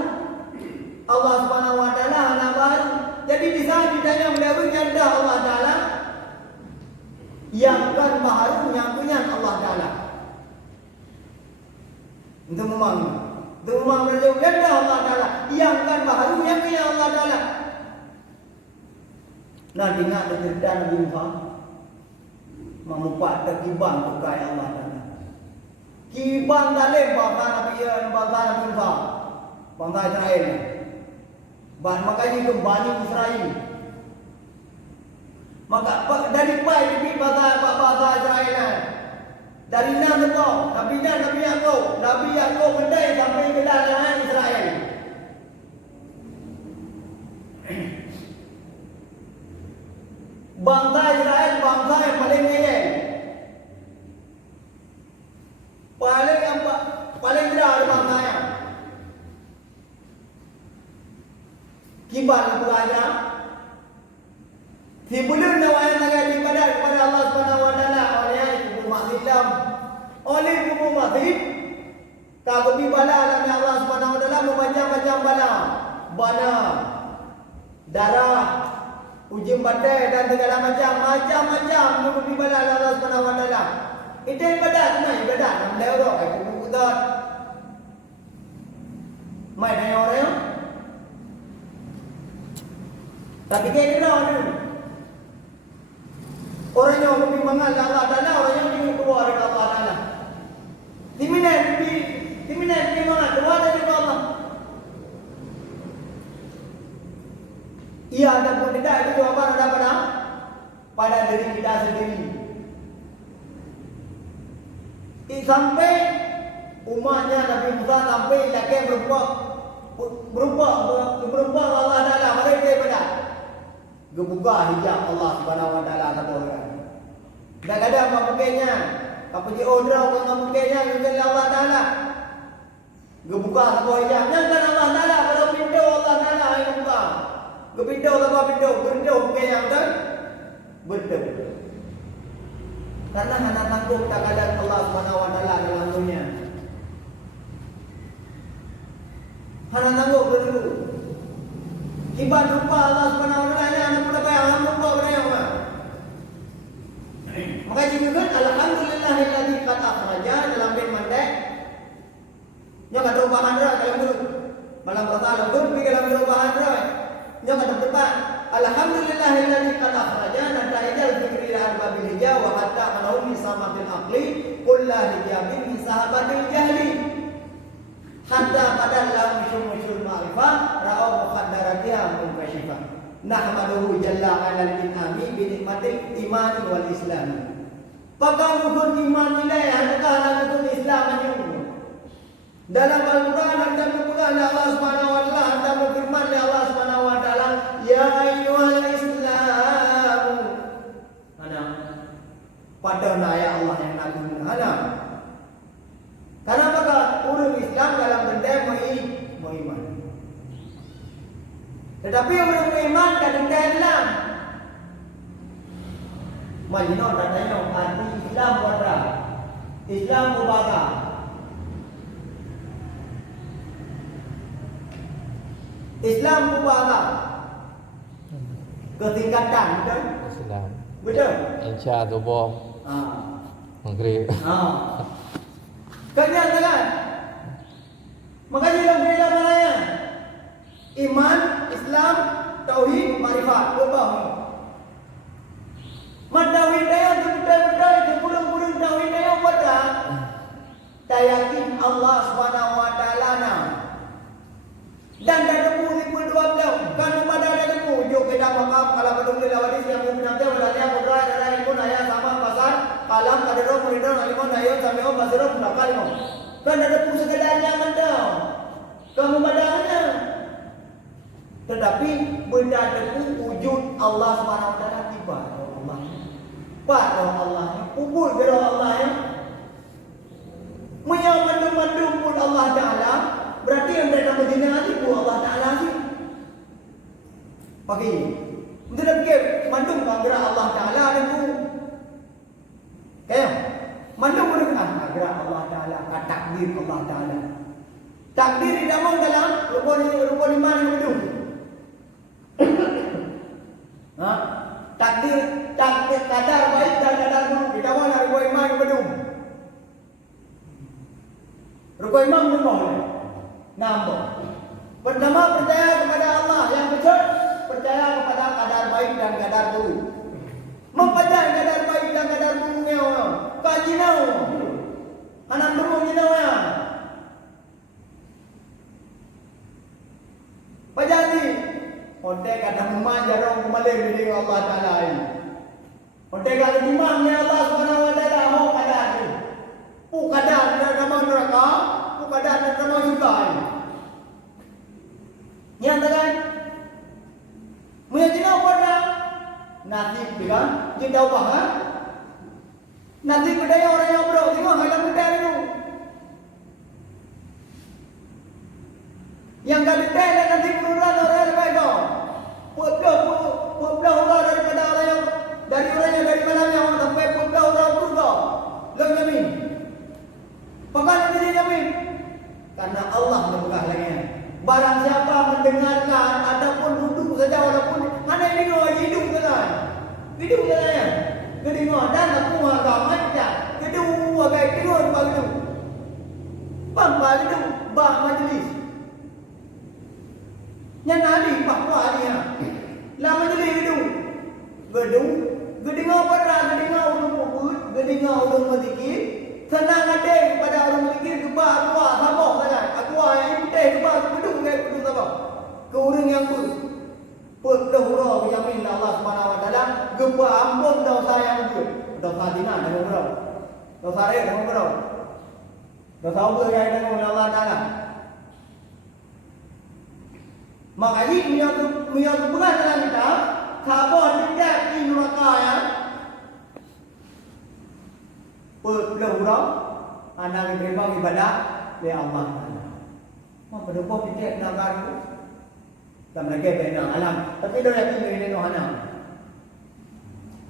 Allah Subhanahu Wa Taala hana baharu. Jadi di saat ditanya mendapat dah Allah Taala yang kan baharu yang punya Allah Taala. Untuk memang berjauh Allah Taala yang kan baharu yang punya Allah Taala. Nah dengar cerita Nabi Muhammad memupat terkibang kekai Allah Taala. Kibang dalam bangsa Nabi Muhammad, bangsa Israel. Makanya ke Bani Israel. Maka dari baik bangsa Israel. Dari Nabi Yakub mendai sampai ke dalam Israel. Bangsa Israel bangsa yang paling ngeyel. Timbulun wayang dengan ibadat kepada Allah Subhanahu wa taala oleh kubur makhilam. Oleh kubur makhil tak kepi bala oleh Allah Subhanahu wa taala macam-macam bala. Bala darah, ujung badan dan segala macam-macam kepi bala oleh Allah Subhanahu wa taala. Itu ibadat nah, ibadat nam leo ro kubur kudat. Mai tanya orang. Tapi kira orang orang yang membimbangkan Allah Ta'ala, orang yang ingin keluar dari Allah Ta'ala. Di mana keluar dari Allah? Ia ataupun tidak itu jawapan ada pada diri kita sendiri. Sampai umatnya Nabi Musa sampai lagi berupa Allah Ta'ala mereka ibadat. Gebuka hijab Allah Subhanahu wa taala kata orang. Tak ada apa bukainya. Apa je order orang bukainya dengan Allah Taala. Gebuka apa hijab dengan Allah Taala kalau pintu Allah Taala yang buka. Gepintu apa pintu? Pintu bukainya betul? Betul. Karena hanya tanggung takadan Allah Subhanahu wa taala dalam dunia. Hanya tanggung dulu. Ibadah lupa Allah Subhanahu wa taala yang pula bayar lupa beraya apa. Maka juga alhamdulillahilladzi qad akhraja dalam firman dia. Yang ada perubahan dah dalam mulut. Malam pertama pun pergi dalam perubahan dah. Yang ada depan alhamdulillahilladzi qad akhraja dan ta'idal fikri al-babil hija wa hatta manau min samatil aqli kullu hijabin min sahabatil jahli. Hatta padahal musyul ma'rifah ra'au muqaddaratiha munkashifah. Nahmaduhu jalla 'alal in'ami bi nikmatil iman wal islam. Pagkamugon iman nila hanggang rukun Islam niyo. Dalam Al-Quran ada Al-Quran Allah Subhanahu wa taala ada firman Allah Subhanahu wa taala ya ayyuhal islam. Ana pada ayat Allah yang agung ana. Karena maka urus Islam dalam benda beriman. Tetapi orang beriman kadang Islam. Majnun katanya arti Islam pada Islam ubah. Islam ubah ketingkatan betul? Islam. Betul? Insya tu bom. Maghrib. Kenyataan. Makanya dalam beda malaya. Iman, Islam, tauhid, makrifat, ubah. Tauhid dia betul-betul sepuluh tauhid dia pada yakin Allah Subhanahu wa taala na. Dan ada puluh dua belau kan pada ada puluh yo kita makam kalau belum dilawati siang nanti wadanya kodra ada pun ayat sama pasar kalam kadero muridon alimon ayo sameo basiro bakalimo. Kan ada puluh sekedarnya mandau. Kamu padanya. Tetapi benda itu wujud Allah Subhanahu wa taala tiba Allah. Pada Allah, kubur kepada Allah ya. Menyamandung pun Allah Taala, berarti yang mereka menjina itu Allah Taala sih. Pagi. Untuk fikir mandung gerak Allah Taala itu. Kayak mandung dengan gerak Allah Taala, takdir Allah Taala. Takdir tidak mau dalam rukun iman yang betul. Takdir kadar baik dan kadar buruk kita mana rukun iman yang betul. Rukun iman betul. Nampak. Pertama percaya kepada Allah yang betul, percaya kepada kadar baik dan kadar buruk. Mempelajari kadar baik dan kadar buruknya orang. Kajinau. Anak buruk jinau ya. Pajadi. Onte kata memanja dong kembali dengan Allah Taala ini. Onte kata imamnya Allah Subhanahu wa taala mau kadar. Kadar dan nama neraka, kadar dan nama surga. Yang dengan meyakini pada nasib juga cinta ubah. Nasib budaya orang yang bro tengok halang budaya itu. Yang kali teh nanti penurunan orang yang baik dong. Pulau orang daripada orang Allah berkah lagi. Barang siapa mendengarkan ataupun duduk saja walaupun hanya dengar hidup saja. Hidup saja. Dengar dan aku agama saja. Kedua agak dengar bagus. Bangpa hidup bah majlis. Yang nadi bahwa dia. Lah majlis hidup. Gedung, gedinga pada gedinga ulung pukul, gedinga ulung mazikir. Senang ada kepada orang mazikir kepa aku sabok saja. Aku yang putih kepa aku gedung ke gedung sabok. Ke orang yang berdoa yamin Allah Subhanahu wa taala, gepa ampun dosa yang ber. Dosa dina dengan berau. Dosa rek dengan berau. Dosa apa yang dengan Allah taala. Makanya miyak bukan dalam kitab Sabon tidak di neraka ya. Berdoa, anak diterima ibadah oleh Allah Taala. Mau berdoa tidak neraka itu. Tak mereka benar alam. Tapi dia yakin ini Tuhan.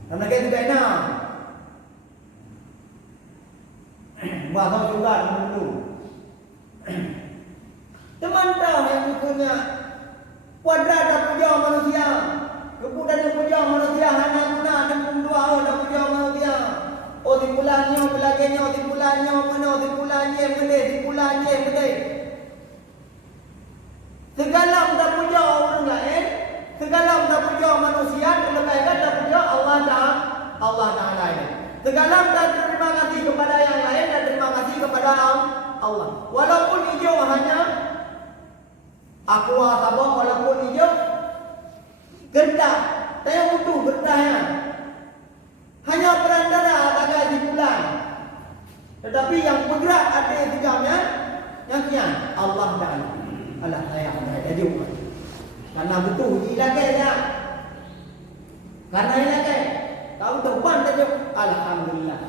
Tak mereka itu benar. Bahasa juga dulu. Teman tahu yang punya kuadrat dan puja manusia. Kemudian puja manusia hanya guna dan pemdoa dan puja manusia. Oh timbulannya, belakangnya, timbulannya, mana timbulannya, benda. Segala mudah puja orang lain, segala mudah puja manusia, terlebihkan dah puja Allah Taala ini. Segala mudah terima kasih kepada yang lain dan terima kasih kepada Allah. Walaupun hijau hanya aqua sabah, walaupun hijau gerdah, saya butuh gerdahnya. Hanya perantara agak di bulan. Tetapi yang bergerak ada tiganya, yang kian Allah Taala. Allah saya ada juga. Karena butuh ilakai ya. Karena ilakai. Tahu depan saja. Alhamdulillah.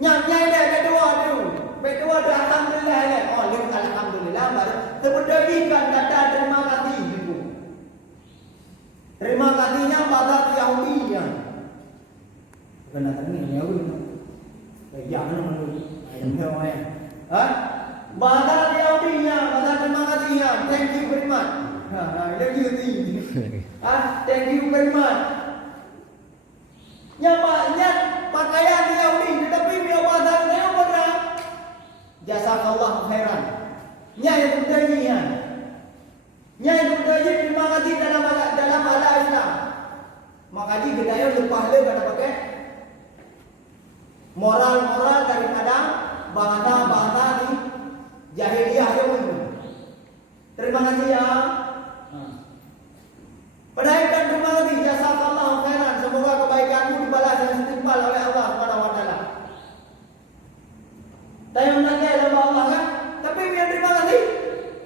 Nyai dah kedua tu. Kedua tu alhamdulillah ni. Oh, alhamdulillah baru sebutkan kata terima kasih itu. Terima kasihnya pada Yahudi ya. Kena tanya Yahudi. Jangan menurut. Ayam dia. Ha? Bahasa Yahudinya, bahasa terima kasihnya. Thank you very much. Thank you. Thank you very much. Nyamanya pakaian Yahudi, tetapi dia bahasa dia pada jazakallah khairan. Nyai budayanya. Nyai budaya terima kasih dalam ala Islam. Maka di budaya lepas le pada pakai moral-moral daripada bahasa-bahasa di jahiliyah itu. Terima kasih ya. Padahal terima kasih jazakallah khairan. Semoga kebaikanmu dibalas dan setimpal oleh Allah Subhanahu wa taala. Tayang nanya sama Allah kan? Tapi dia terima kasih.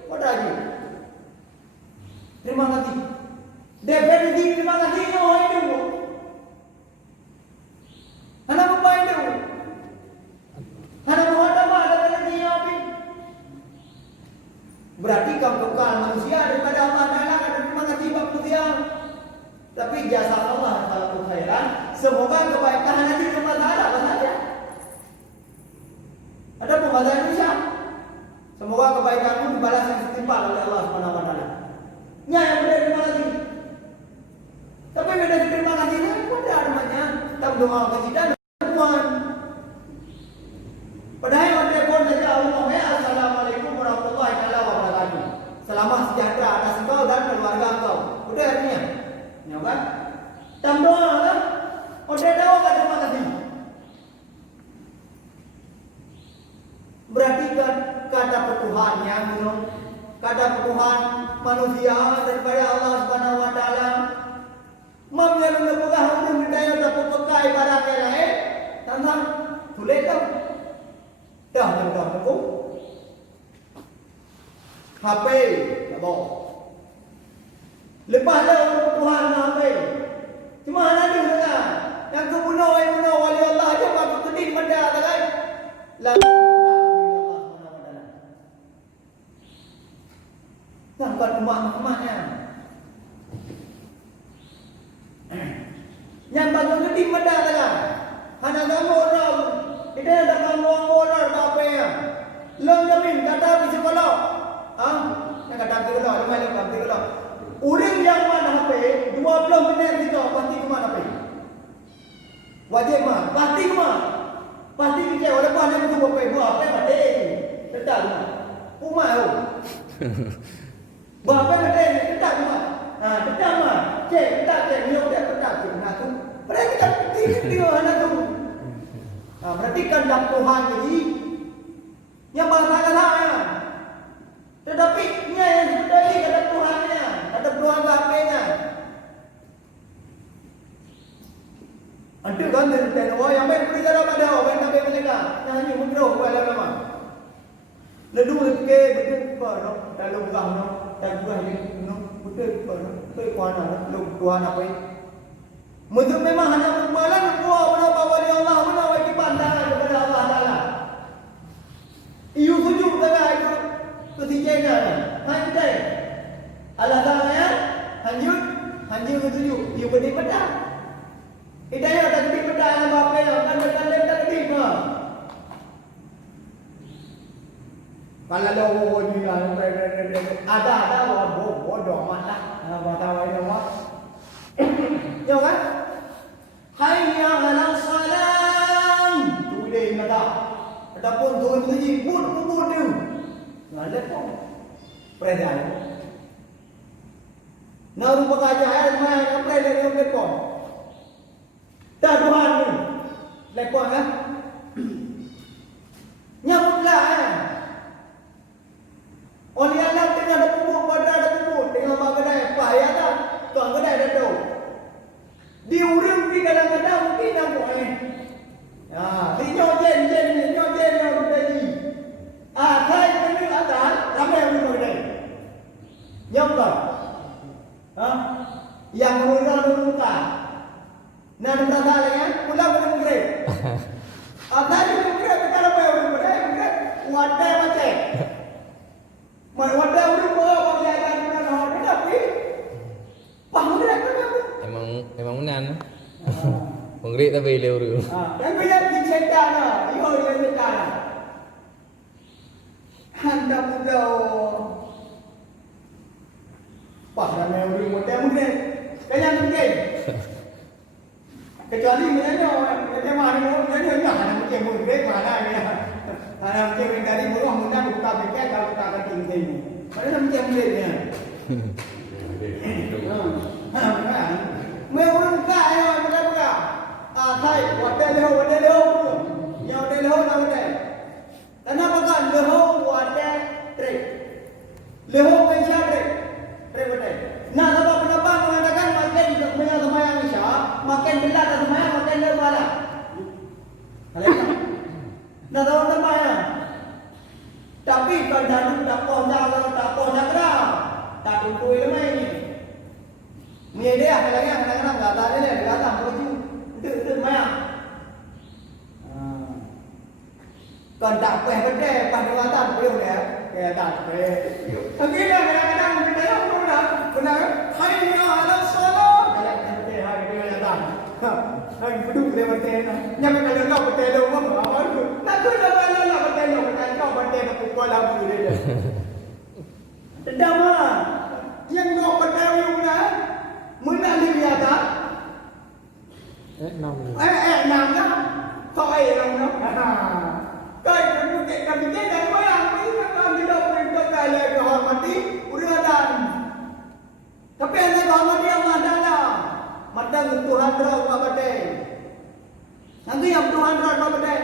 Kau lagi. Terima kasih. Definisi terima kasihnya orang itu. Anak apa itu? Anak muda apa ada rezekinya apa? Berarti kamu kekal manusia daripada Allah Taala ada terima kasih bagi manusia. Tapi jasa Allah Taala khairan. Semoga kebaikan nanti sama Taala apa saja. Ada bahasa Indonesia. Semoga kebaikanmu dibalas yang setimpal oleh Allah Subhanahu wa taala. Nya yang benar terima kasih. Tapi beda terima kasih itu ada namanya. Kita berdoa kasih dan Tuhan. Padahal on telepon saja Allah ya assalamualaikum warahmatullahi wabarakatuh. Selamat sejahtera atas engkau dan keluarga engkau. Udah artinya. Ya kan? Kita berdoa kan? Udah tahu kan terima kasih. Berarti kan kata Tuhan yang minum kata Tuhan manusia daripada Allah Subhanahu wa taala memang lembaga hukum budaya tak pakai barang lain tentang boleh tak dah tentang hukum HP tak bawa lepas dah Tuhan HP cuma ada juga yang kebunuh wali Allah aja patut kedin benda tak kan lalu bukan umat-umatnya. Yang bagus gede benda tak? Hanya kamu orang. Kita ada kamu orang apa ya? Long jamin kata psikolog. Yang kata psikolog, ada mana kata psikolog. Orang yang mana HP 20 minit kita pasti ke mana HP. Wajib mah, pasti ke mana? Pasti kita orang mana yang tu HP buat apa mati. Tetap mah. Umar tu. Buat apa mati? Tetap mah. Tetap mah. Tetap minum dia tetap nak tu. Mereka tak dia anak tu. Berarti kehendak Tuhan jadi yang bangsa-bangsa. Tetapi yang sebenarnya kehendak Tuhannya, kehendak Tuhan apa-apanya. Antu kan dari oh yang baik berbicara pada orang yang tak bercakap, yang hanya mengeruh kepada nama. Lalu ke betul no, lalu bukan no, dan bukan no, betul no, betul kuana lalu Tuhan apa ini? Menurut memang hanya bermalan kuah mana bawa dia Allah mana wajib pandang kepada Allah Taala. Iu sujud dengan itu ketijakan. Handai. Allah Taala ya, hanjut sujud. Iu berdiri pedang. Hidayah tak berdiri pedang dengan bapa yang kan berkandang tak berdiri mah. Kalau lo juga ada bodoh amatlah. Baca ayat Allah. Ya kan? Hayya 'alal salam. Tu dia ingat. Ataupun turun tu bud tu. Ngalet pun. Peredal. Nak rupa kaca ayat mai apa dia lepon. Tak Tuhan ni. Lepon kan? Nyamutlah kan. Oleh Allah tengah ada pupuk pada ada pupuk tengah bagadai apa ya tak? Tuan kedai dah tahu. Diurung di kadang-kadang mungkin nampak ni. Nyojen yang tadi. Kai kena atas, ramai yang belum kedai. Yang tak? Yang murah. Nah, minta salah ya, pulang belum kedai. Tadi belum kedai, kita apa yang belum kedai? Wadah macam. Wadah belum bawa dia akan kena orang tapi. Paham tak? Memang menan. Penggerik tapi leu dulu. Yang punya di setan ah, iyo dia setan. Handa muda. Pas ramai orang muda mungkin. Kaya mungkin. Kecuali macam mana mana mungkin muda mana ni. Mana mungkin dari murah muda buka pikir kalau buka keting ini. Mana mungkin muda ni. Memang kaya buka. Thay wadah leho. Yang wadah leho nak wadah. Kenapa kan leho wadah trek. Leho Isya trek. Trek wadah. Nah, kenapa mengatakan makin semayang Isya, makin belat semayang makin lebar. Kalian nah tahu semayang. Tapi kalau tak pohon kerang. Tak tunggu ilmu ini. Ni dia kadang-kadang enggak tahu dia datang baju. Itu mayang. Còn tak peh benda pada watan perlu dia. Kayak tak peh. Akhirnya kadang-kadang kita orang benar hayya 'alal salat. Kadang kita hari dia datang. Hai beduk dia bertena. Jangan kalau kau bertena rumah apa tu. Nak tu dah lah bertena kau bertena pukul lagu dia. Sedang ah. Yang kau bertena rumah mana dia tak? นำเลย Nam đó. Thôi rồi nó. Coi cầm cái này mới ăn mấy con đi đâu mình có cái lời của họ mà tí udah dan. Tapi yang saya bawa dia mana? Mata Tuhan roh apa deh? Nanti yang Tuhan roh apa deh?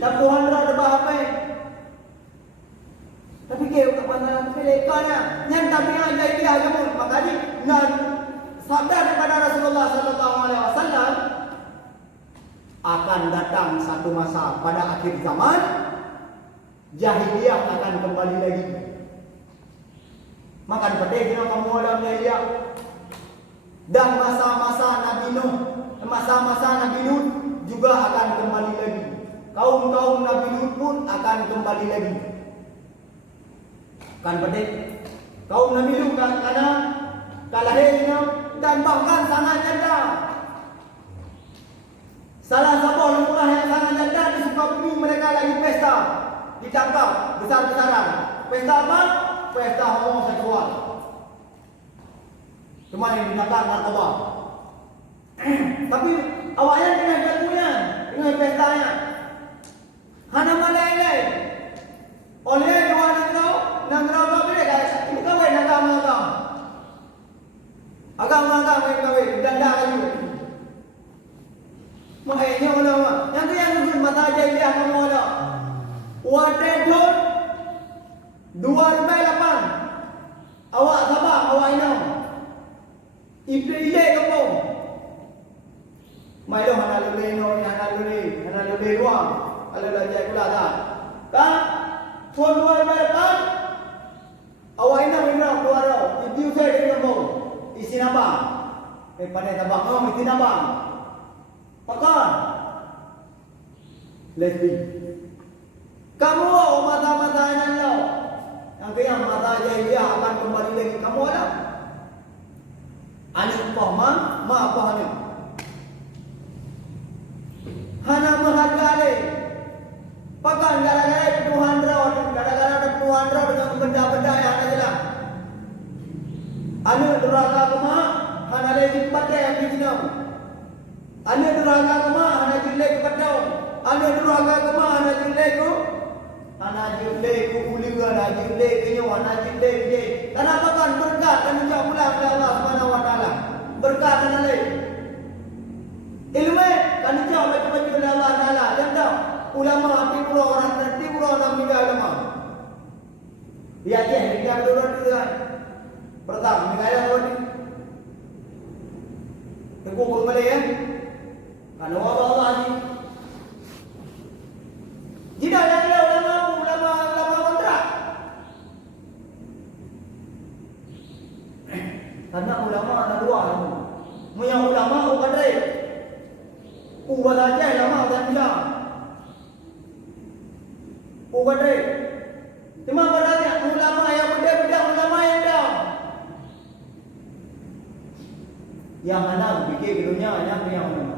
Dan Tuhan roh ada apa? Tapi kau kepada mereka yang tapi aja dia kamu makanya ngan sabda daripada Rasulullah sallallahu alaihi wasallam akan datang satu masa pada akhir zaman jahiliyah akan kembali lagi. Maka dipetik kamu dalam jahiliyah dan masa-masa Nabi Nuh, masa-masa Nabi Lut juga akan kembali lagi. Kaum-kaum Nabi Lut pun akan kembali lagi. Kan petik kaum Nabi Lut karena kalahirnya dan bahkan sangat cerdas. Salah satu orang yang sangat cerdas di Sukabumi mereka lagi pesta. ditangkap besar-besaran. Pesta apa? Pesta homoseksual. Cuma yang ditangkap narkoba. Tapi awaknya dengan jatuhnya, dengan pestanya. Hana malai-malai. Oleh dua negara apa dia guys? Ini kawin agama. Agama yang kawin danda kayu. Makanya ulama, yang tu yang duduk mata jahiliah kamu ada. Wadedon 2 awak sabar, awak inau. Ile kamu. Mai dah hana lele no, hana lele luang. Kalau dah jadi pula dah. Kan? Tuan 2 awak inau keluar dah. Ibu saya dia kamu. Isi nambah. Pandai tabak kau, isi nambah. Pakai. Lesbi. Kamu mata-mata anda. Yang mata jahiliah akan kembali lagi. Kamu ada? Anak paham, mak paham. Hana menghargai. Pakai gara-gara Tuhan roh, gara-gara Tuhan roh dengan benda-benda yang ada jelas. Anu durhaka kema, hana lagi pakai yang dijenau. Anu durhaka kema, hana jelek kepada. Anu durhaka kema, hana jelek ku. Hana jelek ku uli, hana jelek kenyo, hana jelek je. Kenapa kan berkat dan menjawab pula kepada Allah Subhanahu Wa Taala. Berkat dan alai. Ilmu kan dijawab macam-macam oleh Allah Taala. Dan tahu ulama tipu orang dan tipu orang ulama. Dia dia dulu dia. Pertama, negara apa ni? Teguh kembali ya. Karena Allah ni. Jika ada ulama kontrak. Karena ulama ada dua. Yang ulama kontrak. Ubah saja ulama dan tidak. Kontrak. Cuma berarti ulama yang beda-beda, ulama yang dah. Yang mana fikir dunia yang mana?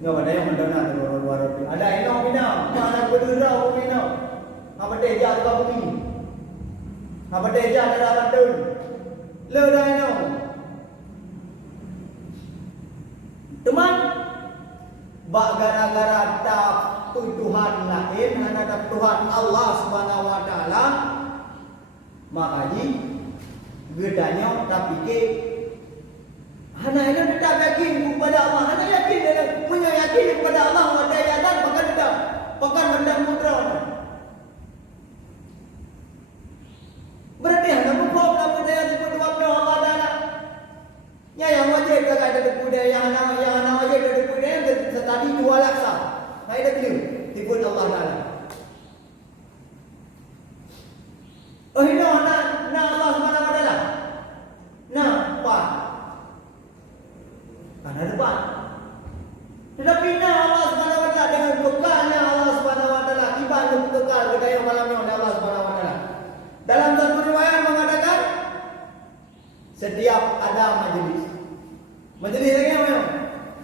Yang ada yang mendengar luar-luar itu. Ada yang bina, mana berdua bina. Apa dia jadi apa bini? Apa dia jadi dalam dun? Leda yang. Teman, bak gara-gara tak Tuhan lain, hanya ada Tuhan Allah Subhanahu Wa Taala. Makanya gedanya tak fikir. Hana ini tidak yakin kepada Allah. Hana yakin dia punya yakin kepada Allah. Ada yakin bahkan tidak. Bahkan benda mudra. Berarti hana berfaham dalam budaya sebut waktu Allah Taala. Yang wajib tak ada budaya yang hana wajib ada budaya setadi 2 laksa. Hai dah clear. Sebut Allah Taala. Oh ini hana Allah Subhanahu Wa Taala. Nah, apa? Karena depan. Tetapi Allah Subhanahu Wa Taala dengan bekalnya Allah Subhanahu Wa Taala tiba dengan bekal budaya malamnya oleh Allah Subhanahu Wa Taala. Dalam satu riwayat mengatakan setiap ada majlis lagi apa?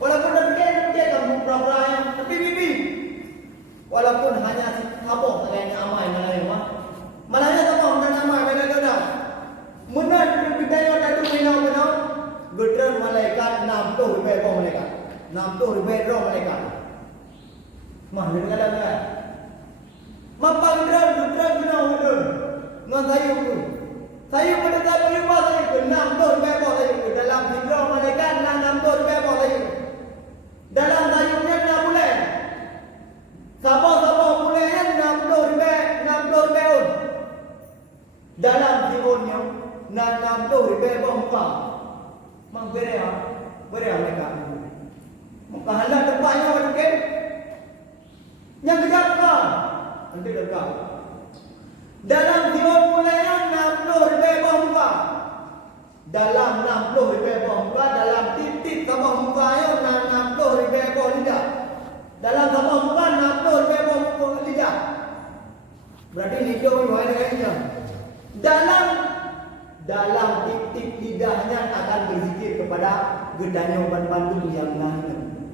Walaupun dia kamu pura-pura yang tapi bibi. Walaupun hanya habong terkait amai malahnya tak dan amai mana dah. Menat budaya ada tu Gedran malaikat 60 ribu malaikat. 60 ribu malaikat. Mah dia kata apa? Mapa gedran guna. Ngan saya pada tak berubah saya ke 60 ribu saya ke dalam gedran malaikat 60 ribu saya. Dalam tayungnya 6 bulan. Sabar bulannya 60 ribu. Dalam timunnya 60 ribu muka. Mak berea mereka. Muka halal tempatnya orang ke? Yang kejap kan? Nanti dekat. Dalam 3 bulannya 60 ribu muka. Dalam 60 ribu muka, dalam titik tambah mukanya 60 ribu lidah. Dalam tambah muka 60 ribu lidah. Berarti lidah mana kayaknya? Dalam titik lidahnya akan berzikir kepada gedanya ubat Bandung yang lain.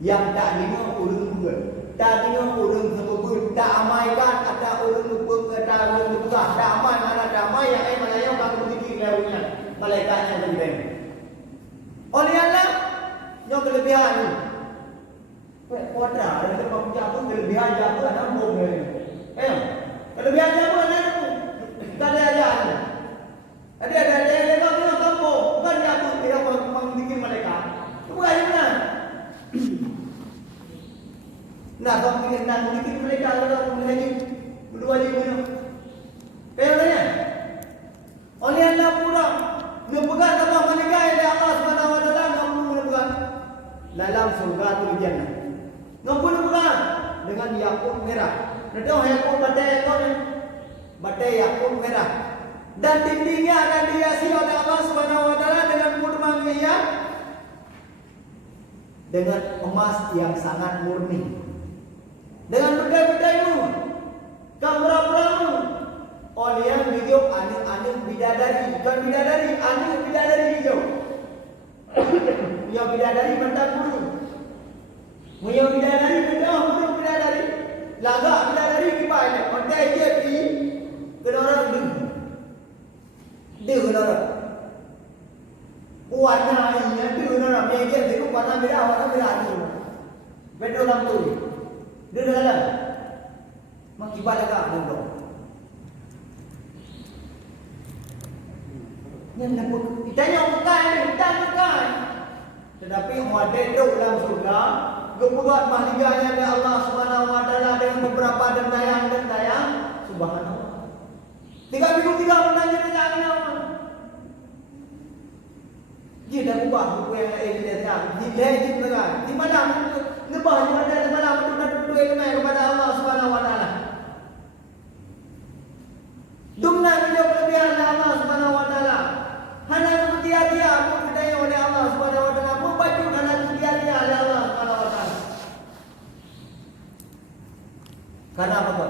Yang tak lima ulun juga. Tadinya orang sebut damaikan ada orang lupa kata orang lupa damai mana damai yang malaikat akan berzikir lewatnya malaikatnya berbeda. Oleh Allah yang kelebihan ni. Kuadra ada tempat punya apa kelebihan apa ada bom ni. Kelebihan apa ada tu? Tak ada aja. Ada dia kampung bukan dia tu dia berzikir malaikat. Tu bukan mana? Nah, kalau kita nak bikin mereka kalau mengaji berdua je punya. Payahnya. Oleh Allah pura ngepegang apa mereka oleh Allah Subhanahu wa taala kamu ngepegang dalam surga tu jannah. Ngapu ngepegang dengan yakut merah. Nanti yakut batai kau ni. Batai yakut merah. Dan dindingnya akan dihiasi oleh Allah Subhanahu wa taala dengan murni dengan emas yang sangat murni. Dengan benda-bendamu kamera-kameramu oleh yang hijau anu bidadari bukan bidadari anu bidadari hijau yang bidadari mentang bulu yang bidadari mentang bulu bidadari lagak bidadari kipai pandai dia pi kedora dia kedora warna ini dia kedora meja itu warna merah tu beda lampu dia dalam mengibat agak dulu. Yang nak ditanya bukan. Tetapi ada duduk dalam surga, kebuat mahliganya oleh Allah Subhanahu wa taala dengan beberapa dendayang subhanallah. 3 minggu 3 bulan dia dia dah ubah buku yang lain dia tak. Dia tengah. Di malam lebah di malam itu nak duduk kepada Allah Subhanahu wa taala. Dumna dia kelebihan Allah Subhanahu wa taala. Hanya dia aku ditanya oleh Allah Subhanahu wa taala. Apa baju hanya dia oleh Allah Subhanahu wa taala. Karena apa?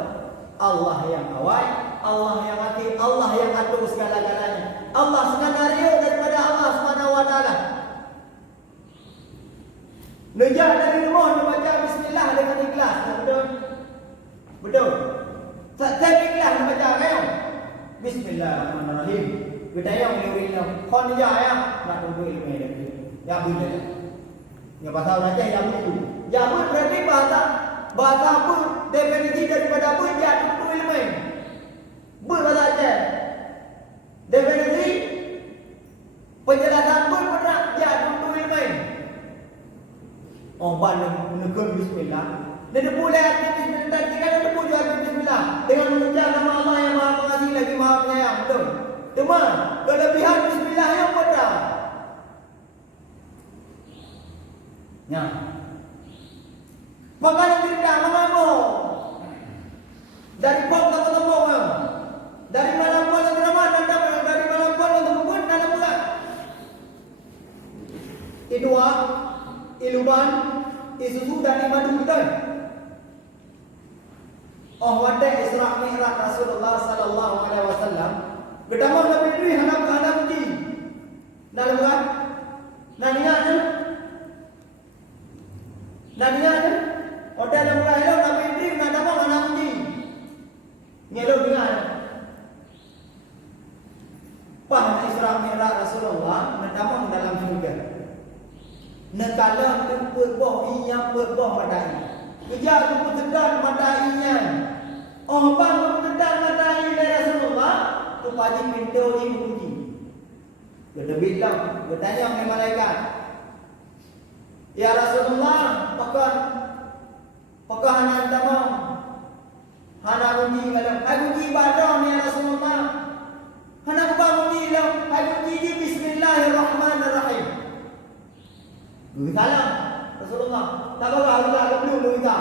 Allah yang awal, Allah yang hati, Allah yang atur segala-galanya. Allah skenario daripada Allah Subhanahu wa taala. Nejak dari rumah dia baca bismillah dengan ikhlas. Betul? Betul. Tak ikhlas dia baca kan? Bismillahirrahmanirrahim. Kita yang melihat kon dia ya nak tunggu ilmu dia. Ya bila. Ya pasal aja yang itu. Ya berarti bahasa apa definisi daripada apa dia tunggu ilmu. Bahasa aja. Definisi penjelasan pun pernah dia tunggu ilmu. Ban menegur bismillah. Dan boleh bismillah dan tidak ada boleh bismillah dengan mengucap nama Allah yang Maha Pengasih lagi Maha Penyayang. Betul. Teman, kelebihan bismillah yang pada. Ya. Makanan tidak mengamuk. Dari pom ke tembok. Dari malam pun ke Ramadan dan dari malam pun ke kebun dan apa? Idua, iluban, isusu dan madu betul. Pada Isra Mi'raj Rasulullah sallallahu alaihi wasallam, bertemu Nabi Nabi hendak pergi. Nalungan? Nanianya? Pada dalam kahilo Nabi Nabi nak pergi. Nyelo dengar. Pada Isra Mi'raj Rasulullah bertemu dalam surga. Nekala berbuah inya berbuah madai. Kejar keputusan madainya. Bang keputusan madai dari Rasulullah. Tu pagi pintu ini bunyi. Dia bilang, bertanya oleh malaikat. Ya Rasulullah, apakah hana tamam? Hana bunyi dalam bunyi ibadah ya Rasulullah. Hana bunyi dalam bunyi Bismillahirrahmanirrahim. Salam Rasulullah. Tak apa Allah belum kita.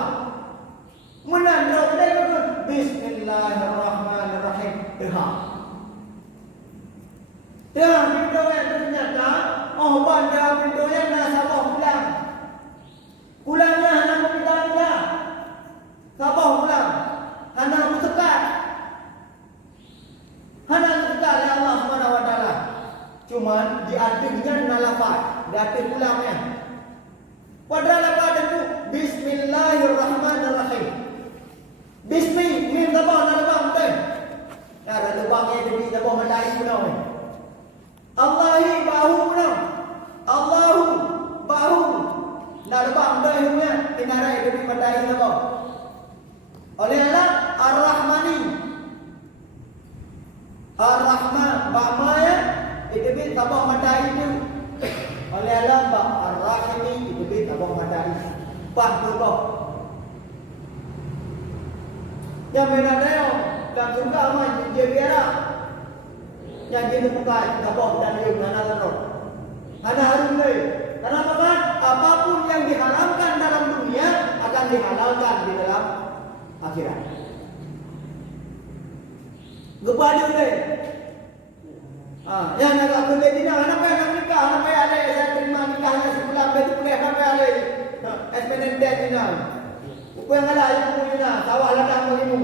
Menan dah betul. Bismillahirrahmanirrahim. Dah pintu yang ternyata banda pintu yang nak sabah pulang. Pulangnya hana kita. Sabah pulang. Hana sekat. Hana sekat oleh Allah Subhanahu wa taala. Cuma diaturnya nalafat, diatur pulangnya. Padahal pada tu Bismillahirrahmanirrahim. Bismi mim tabah nak tabah betul. Ada lubangnya jadi tabah mandai pun oi. Allahi bahu pun. Allahu bahu. Nak tabah betul punya inarai jadi mandai tabah. Oleh Allah Ar-Rahmani. Ar-Rahman bamaya itu bi tabah mandai tu. Oleh Allah Ar-Rahimi itu bi tabah mandai. Pak betul. Yang menadeo dan surga aman dia biara. Yang dia buka tabah dan dia menanam. Ada harum ni. Kenapa kan? Apapun yang diharamkan dalam dunia akan dihalalkan di dalam akhirat. Kepada ni. Yang nak aku jadi nak nikah, nak ada saya terima nikahnya sebulan boleh sampai ada. SPND ni. Apa yang ada ibu ni nak sawah ladang berimu.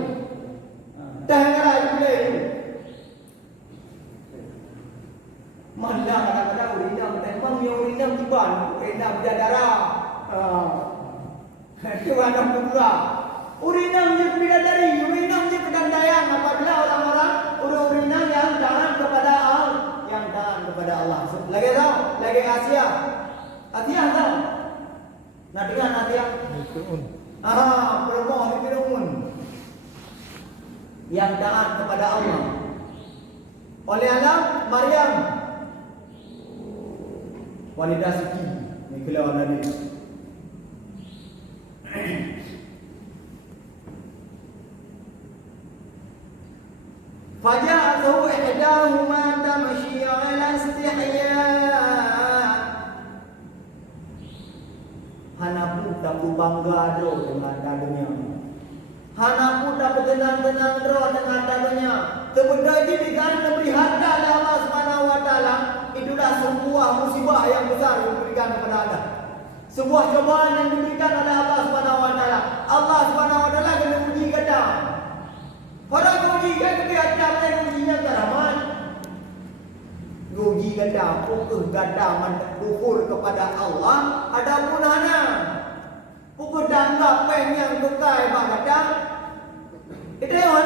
Dah yang ada ibu ni. Mana kadang-kadang urinam tembang yang urinam tiban, urinam berdarah. Itu ada pula. Urinam je bidadari, urinam je pedandaian apabila orang-orang urinam yang taat kepada Allah, yang taat kepada Allah. Lagi tahu? Lagi Asia. Asia tahu? Nak dengar Asia? Perempuan di Firaun yang taat kepada Allah. Oleh Allah, Maryam wanita suci ni keluar dari Faja'atuhu ihdahuma tamshi 'ala istihya. Hanapu tak bangga do dengan dadunya. Hanapu tak bertenang-tenang do dengan dadunya. Sebenarnya dengan memberi harta oleh Allah Subhanahu wa taala, itulah sebuah musibah yang besar yang diberikan kepada Anda. Sebuah cobaan yang diberikan oleh Allah Subhanahu wa taala. Allah Subhanahu wa taala kena uji kita. Pada uji kan kita ada yang ujinya karaman. Uji kita pukul ganda mendukul kepada Allah ada punahnya. Pukul danggap yang bukai bagada. Itu yang